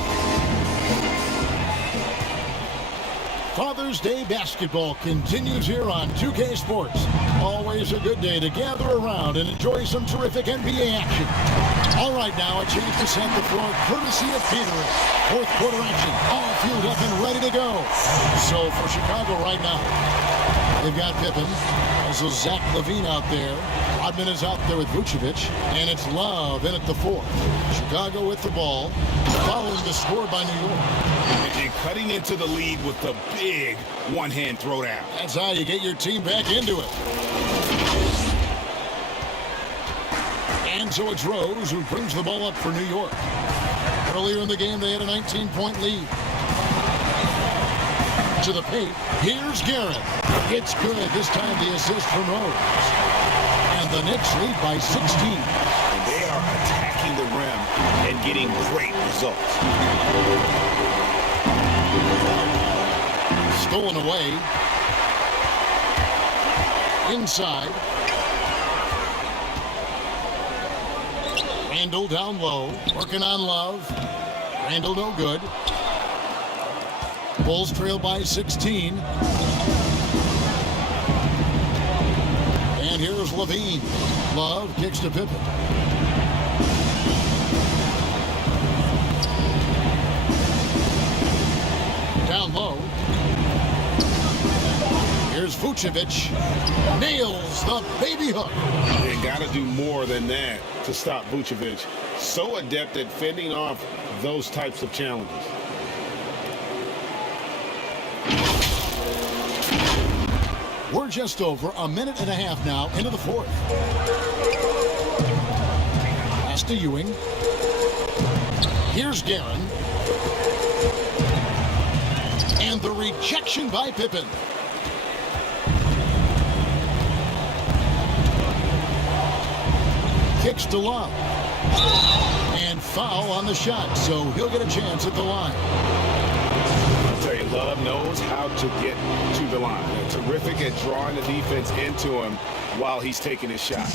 Father's Day basketball continues here on 2K Sports. Always a good day to gather around and enjoy some terrific NBA action. All right, now a chance to set the floor courtesy of catering. Fourth quarter action, all fueled up and ready to go. So for Chicago right now, they've got Pippen. Also Zach LaVine out there. Rodman is out there with Vucevic. And it's Love in at the fourth. Chicago with the ball, following the score by New York. And cutting into the lead with the big one-hand throwdown. That's how you get your team back into it. And so it's Rose who brings the ball up for New York. Earlier in the game, they had a 19-point lead. To the paint, here's Garrett. It's good. This time the assist from Rose. And the Knicks lead by 16. And they are attacking the rim and getting great results. Stolen away. Inside. Randall down low. Working on Love. Randall no good. Bulls trail by 16. And here's Levine. Love kicks to Pippen. Down low. Here's Vucevic. Nails the baby hook. They got to do more than that to stop Vucevic. So adept at fending off those types of challenges. We're just over a minute and a half now into the fourth. Pass to Ewing. Here's Guerin. And the rejection by Pippen. Kicks to Love. And foul on the shot, so he'll get a chance at the line. I'll tell you, Love knows how to get to the line. They're terrific at drawing the defense into him while he's taking his shot.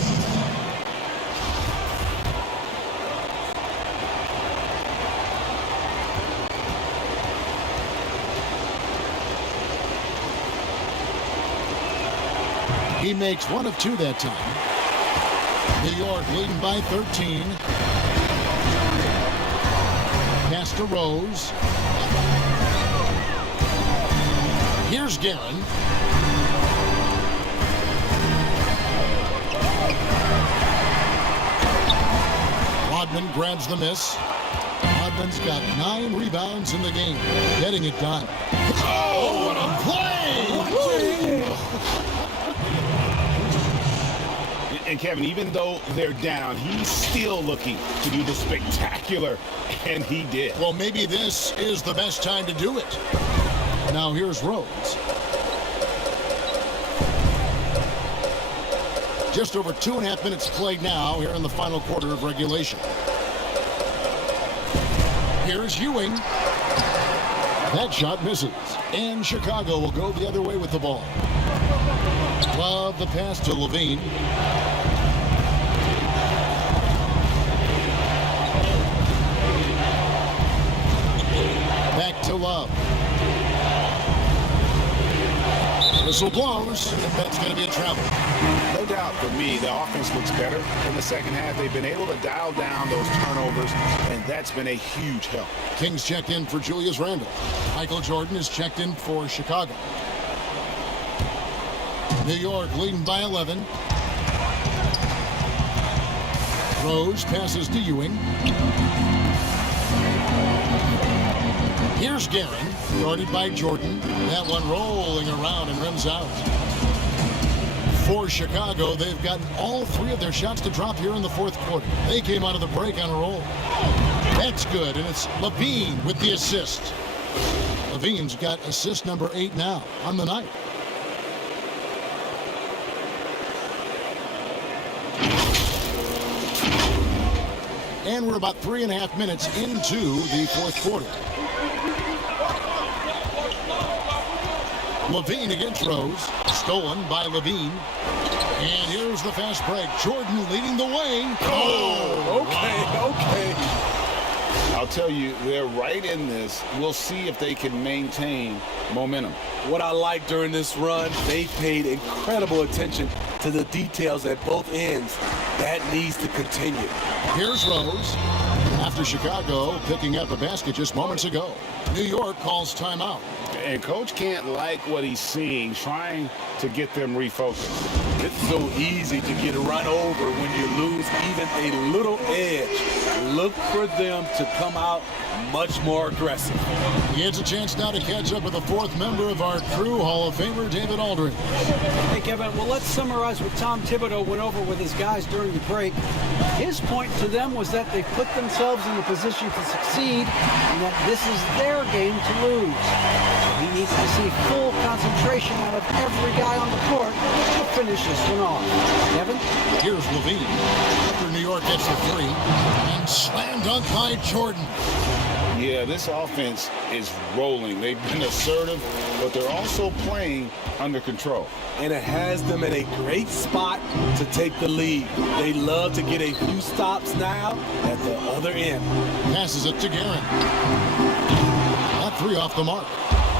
He makes one of two that time. New York leading by 13. Pass to Rose. Here's Guerin. Rodman grabs the miss. Rodman's got 9 rebounds in the game, getting it done. Oh, what a play! And Kevin, even though they're down, he's still looking to do the spectacular, and he did. Well, maybe this is the best time to do it. Now here's Rose. Just over 2.5 minutes played now here in the final quarter of regulation. Here's Ewing. That shot misses. And Chicago will go the other way with the ball. Love the pass to Levine. Back to Love. Whistle blows, and that's going to be a travel. No doubt for me, the offense looks better in the second half. They've been able to dial down those turnovers, and that's been a huge help. Kings checked in for Julius Randle. Michael Jordan is checked in for Chicago. New York leading by 11. Rose passes to Ewing. Here's Guerin, guarded by Jordan. That one rolling around and rims out. For Chicago, they've gotten all three of their shots to drop here in the fourth quarter. They came out of the break on a roll. That's good, and it's Levine with the assist. Levine's got assist number 8 now on the night. And we're about 3.5 minutes into the fourth quarter. Levine against Rose. Stolen by Levine. And here's the fast break. Jordan leading the way. Oh, okay. I'll tell you, they're right in this. We'll see if they can maintain momentum. What I like during this run, they paid incredible attention to the details at both ends. That needs to continue. Here's Rose. After Chicago picking up a basket just moments ago. New York calls timeout. And Coach can't like what he's seeing, trying to get them refocused. It's so easy to get run over when you lose even a little edge. Look for them to come out much more aggressive. He has a chance now to catch up with the fourth member of our crew, Hall of Famer David Aldridge. Hey, Kevin, well, let's summarize what Tom Thibodeau went over with his guys during the break. His point to them was that they put themselves in the position to succeed and that this is their game to lose. He needs to see full concentration out of every guy on the court to finish this one off. Kevin? Here's Levine. After New York gets the three. And slam dunk by Jordan. Yeah, this offense is rolling. They've been assertive, but they're also playing under control. And it has them in a great spot to take the lead. They love to get a few stops now at the other end. Passes it to Guerin. That three off the mark.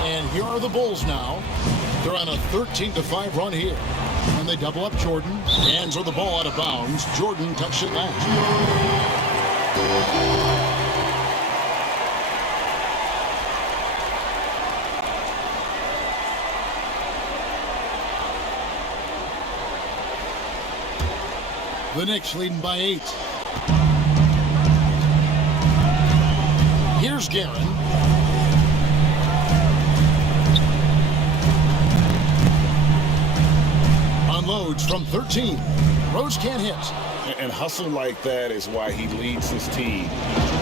And here are the Bulls now. They're on a 13-5 run here. And they double up Jordan. Hands are the ball out of bounds. Jordan touched it last. The Knicks leading by 8. Here's Guerin. Unloads from 13. Rose can't hit. And hustle like that is why he leads his team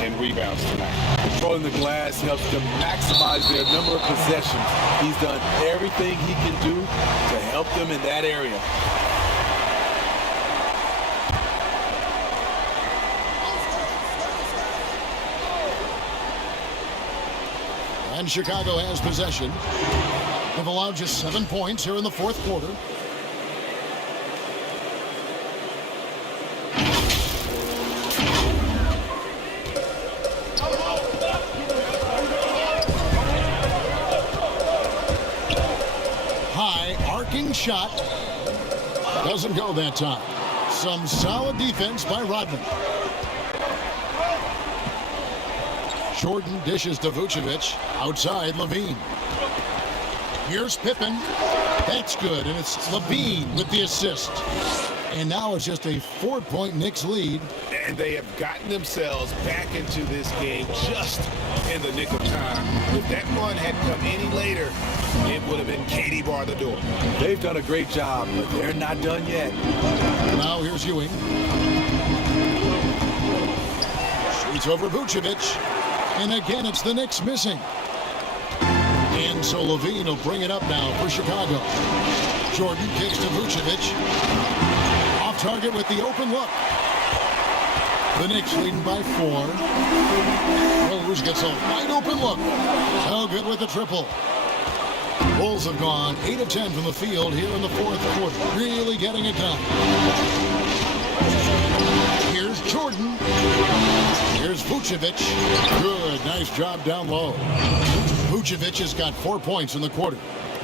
in rebounds tonight. Controlling the glass helps them maximize their number of possessions. He's done everything he can do to help them in that area. And Chicago has possession. They've allowed just 7 points here in the fourth quarter. High arcing shot. Doesn't go that time. Some solid defense by Rodman. Jordan dishes to Vucevic. Outside, Levine. Here's Pippen. That's good, and it's Levine with the assist. And now it's just a 4-point Knicks lead. And they have gotten themselves back into this game just in the nick of time. If that one had come any later, it would have been Katie bar the door. They've done a great job, but they're not done yet. Now here's Ewing. Shoots over Vucevic. And again, it's the Knicks missing. And so Levine will bring it up now for Chicago. Jordan kicks to Vucevic. Off target with the open look. The Knicks leading by 4. Rose gets a wide open look. So good with the triple. Bulls have gone 8 of 10 from the field here in the fourth quarter. Really getting it done. Here's Jordan. Here's Vucevic. Good, nice job down low. Vucevic has got 4 points in the quarter.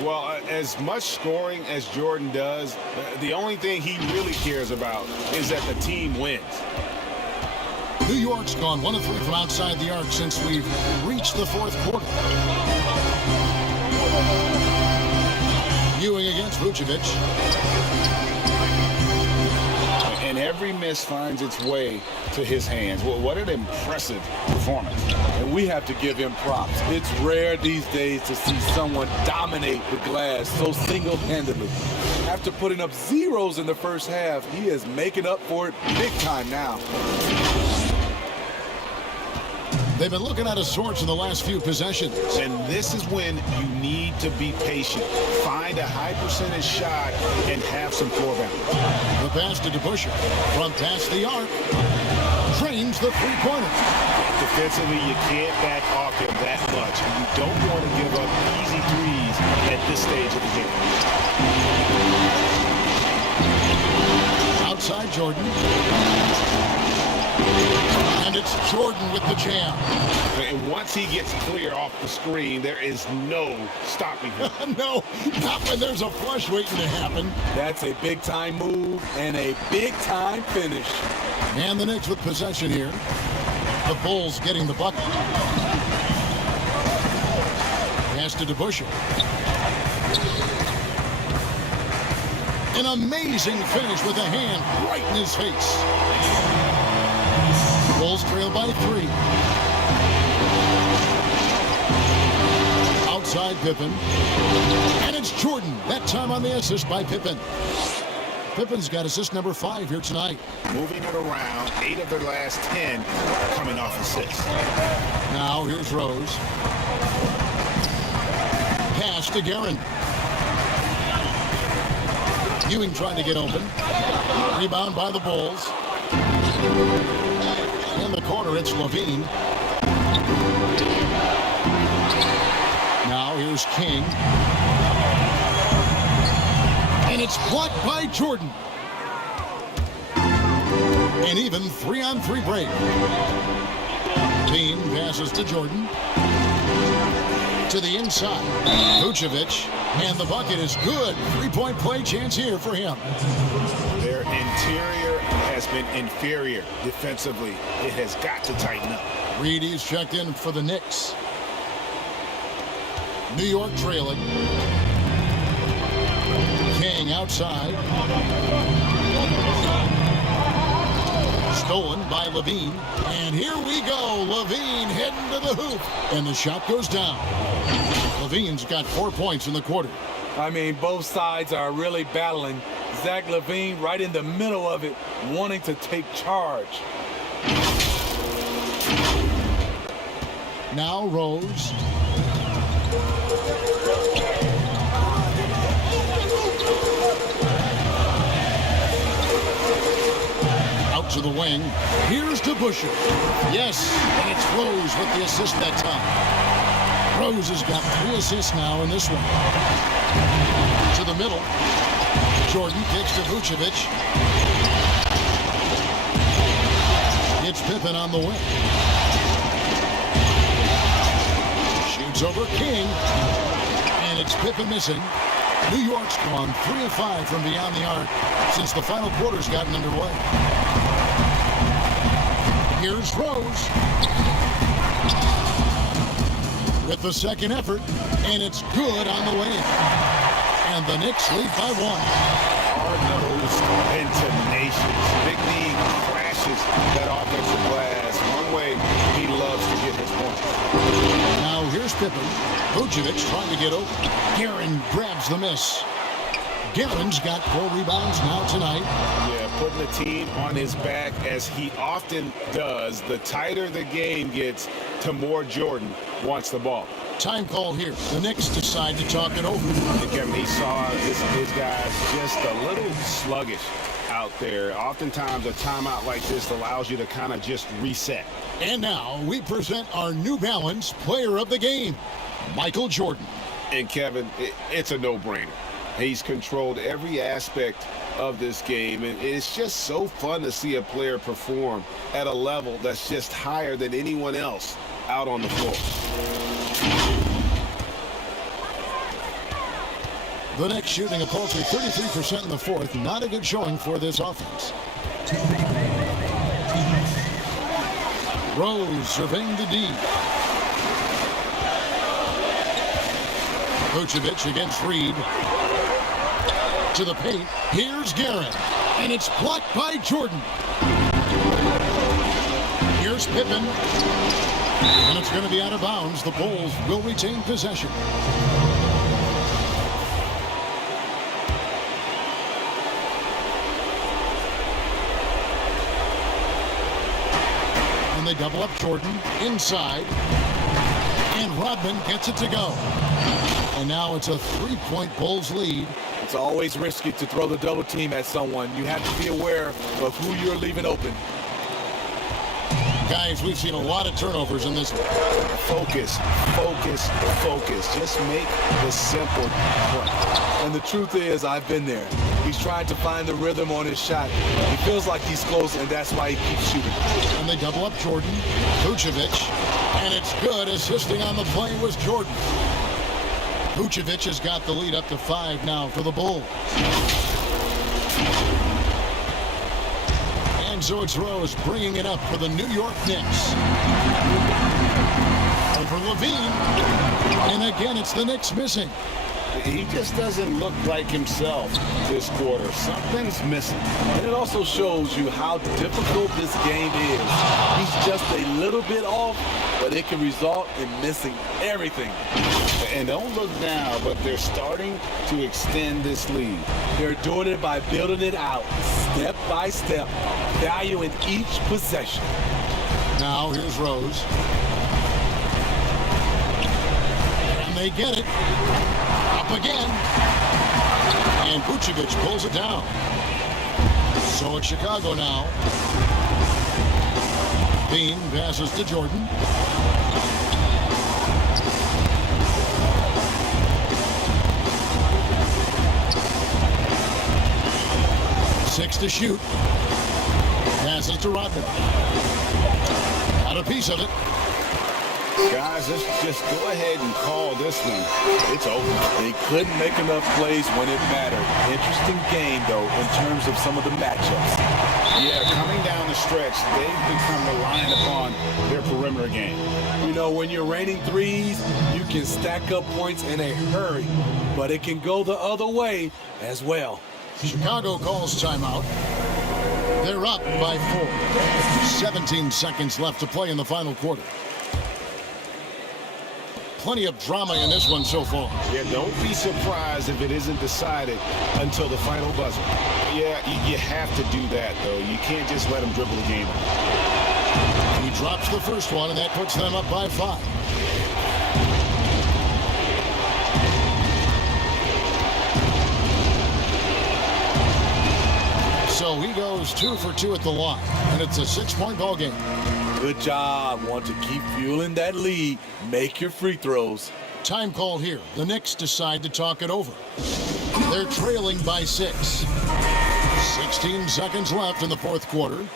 Well, as much scoring as Jordan does, the only thing he really cares about is that the team wins. New York's gone 1 of 3 from outside the arc since we've reached the fourth quarter. Ewing against Vucevic. And every miss finds its way to his hands. Well, what an impressive performance. And we have to give him props. It's rare these days to see someone dominate the glass so single-handedly. After putting up zeros in the first half, he is making up for it big time now. They've been looking out of sorts in the last few possessions. And this is when you need to be patient. Find a high percentage shot and have some floor balance. The pass to DeBusschere. From past the arc. Drains the three-pointer. Defensively, you can't back off him that much. You don't want to give up easy threes at this stage of the game. Outside Jordan. And it's Jordan with the jam. And once he gets clear off the screen, there is no stopping him. No, not when there's a flush waiting to happen. That's a big-time move and a big-time finish. And the Knicks with possession here. The Bulls getting the bucket. Pass to DeBusschere. An amazing finish with a hand right in his face. Bulls trail by 3. Outside Pippen. And it's Jordan. That time on the assist by Pippen. Pippen's got assist number 5 here tonight. Moving it around, 8 of their last 10 coming off assists. Now here's Rose. Pass to Guerin. Ewing trying to get open. Rebound by the Bulls. In the corner, it's Levine. Now here's King. And it's blocked by Jordan. An even 3-on-3 break. Bean passes to Jordan. To the inside. Vucevic. And the bucket is good. 3-point play chance here for him. Their interior has been inferior defensively. It has got to tighten up. Reedy's checked in for the Knicks. New York trailing. King outside. Stolen by Levine. And here we go. Levine heading to the hoop. And the shot goes down. Levine's got 4 points in the quarter. I mean, both sides are really battling. Zach LaVine right in the middle of it, wanting to take charge. Now Rose. Out to the wing. Here's DeBusschere. Yes, and it's Rose with the assist that time. Rose has got 3 assists now in this one. To the middle. Jordan kicks to Vucevic. It's Pippen on the wing. Shoots over King. And it's Pippen missing. New York's gone 3 of 5 from beyond the arc since the final quarter's gotten underway. Here's Rose. With the second effort, and it's good on the way. And the Knicks lead by 1. Hard-nosed and tenacious. Big D crashes that offensive glass. One way he loves to get his points. Now here's Pippen. Vucevic trying to get open. Guerin grabs the miss. Guerin's got 4 rebounds now tonight. Yeah, putting the team on his back as he often does. The tighter the game gets, the more Jordan wants the ball. Time call here. The Knicks decide to talk it over. Kevin, he saw his guys just a little sluggish out there. Oftentimes, a timeout like this allows you to kind of just reset. And now we present our New Balance Player of the Game, Michael Jordan. And Kevin, it's a no-brainer. He's controlled every aspect of this game, and it's just so fun to see a player perform at a level that's just higher than anyone else out on the floor. The Knicks shooting a paltry 33% in the fourth. Not a good showing for this offense. Rose surveying the D. Vucevic against Reed. To the paint. Here's Guerin. And it's blocked by Jordan. Here's Pippen. And it's going to be out of bounds. The Bulls will retain possession. And they double up Jordan inside. And Rodman gets it to go. And now it's a three-point Bulls lead. It's always risky to throw the double team at someone. You have to be aware of who you're leaving open. Guys, we've seen a lot of turnovers in this one. Focus, focus, focus. Just make the simple play. And the truth is, I've been there. He's trying to find the rhythm on his shot. He feels like he's close, and that's why he keeps shooting. And they double up Jordan. Vucevic. And it's good. Assisting on the play was Jordan. Vucevic has got the lead up to 5 now for the Bulls. And so it's Rose bringing it up for the New York Knicks. Over Levine. And again, it's the Knicks missing. He just doesn't look like himself this quarter. Something's missing. And it also shows you how difficult this game is. He's just a little bit off, but it can result in missing everything. And don't look now, but they're starting to extend this lead. They're doing it by building it out, step by step, valuing each possession. Now here's Rose. And they get it. Up again. And Vucevic pulls it down. So it's Chicago now. Bean passes to Jordan. Six to shoot. Passes to Rodman. Got a piece of it. Guys, let's just go ahead and call this one. It's over. They couldn't make enough plays when it mattered. Interesting game, though, in terms of some of the matchups. Yeah, coming down the stretch, they've become reliant upon their perimeter game. You know, when you're raining threes, you can stack up points in a hurry, but it can go the other way as well. Chicago calls timeout. They're up by 4. 17 seconds left to play in the final quarter. Plenty of drama in this one so far. Yeah, don't be surprised if it isn't decided until the final buzzer. Yeah, you have to do that, though. You can't just let them dribble the game. He drops the first one, and that puts them up by 5. So he goes 2 for 2 at the line, and it's a 6-point ball game. Good job. Want to keep fueling that lead. Make your free throws. Time call here. The Knicks decide to talk it over. They're trailing by 6. 16 seconds left in the fourth quarter.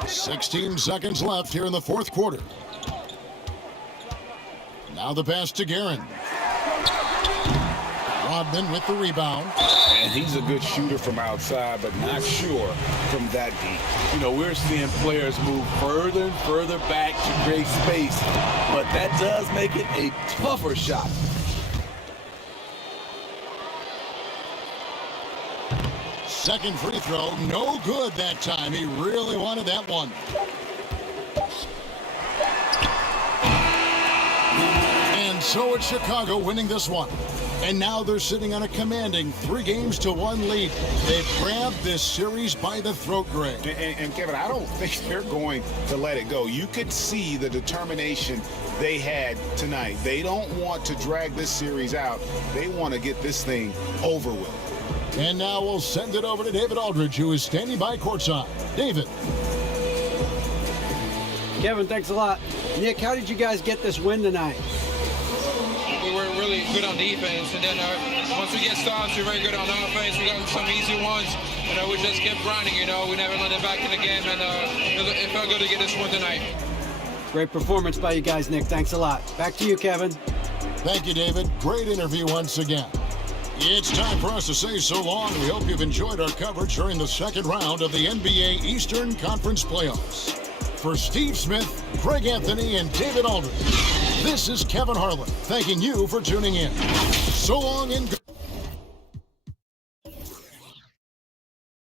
$16 seconds left here in the fourth quarter. Now the pass to Guerin. Rodman with the rebound. And he's a good shooter from outside, but not sure from that deep. You know, we're seeing players move further and further back to create space, but that does make it a tougher shot. Second free throw, no good that time. He really wanted that one. And so it's Chicago winning this one. And now they're sitting on a commanding 3-1 lead. They've grabbed this series by the throat, Greg. And Kevin, I don't think they're going to let it go. You could see the determination they had tonight. They don't want to drag this series out. They want to get this thing over with. And now we'll send it over to David Aldridge, who is standing by courtside. David. Kevin, thanks a lot. Nick, how did you guys get this win tonight? We were really good on defense, and then once we get stops, we're very good on offense. We got some easy ones. we just kept grinding. We never let it back in the game, and it felt good to get this one tonight. Great performance by you guys, Nick. Thanks a lot. Back to you, Kevin. Thank you, David. Great interview once again. It's time for us to say so long. We hope you've enjoyed our coverage during the second round of the NBA Eastern Conference Playoffs. For Steve Smith, Greg Anthony, and David Aldridge, this is Kevin Harlan thanking you for tuning in. So long and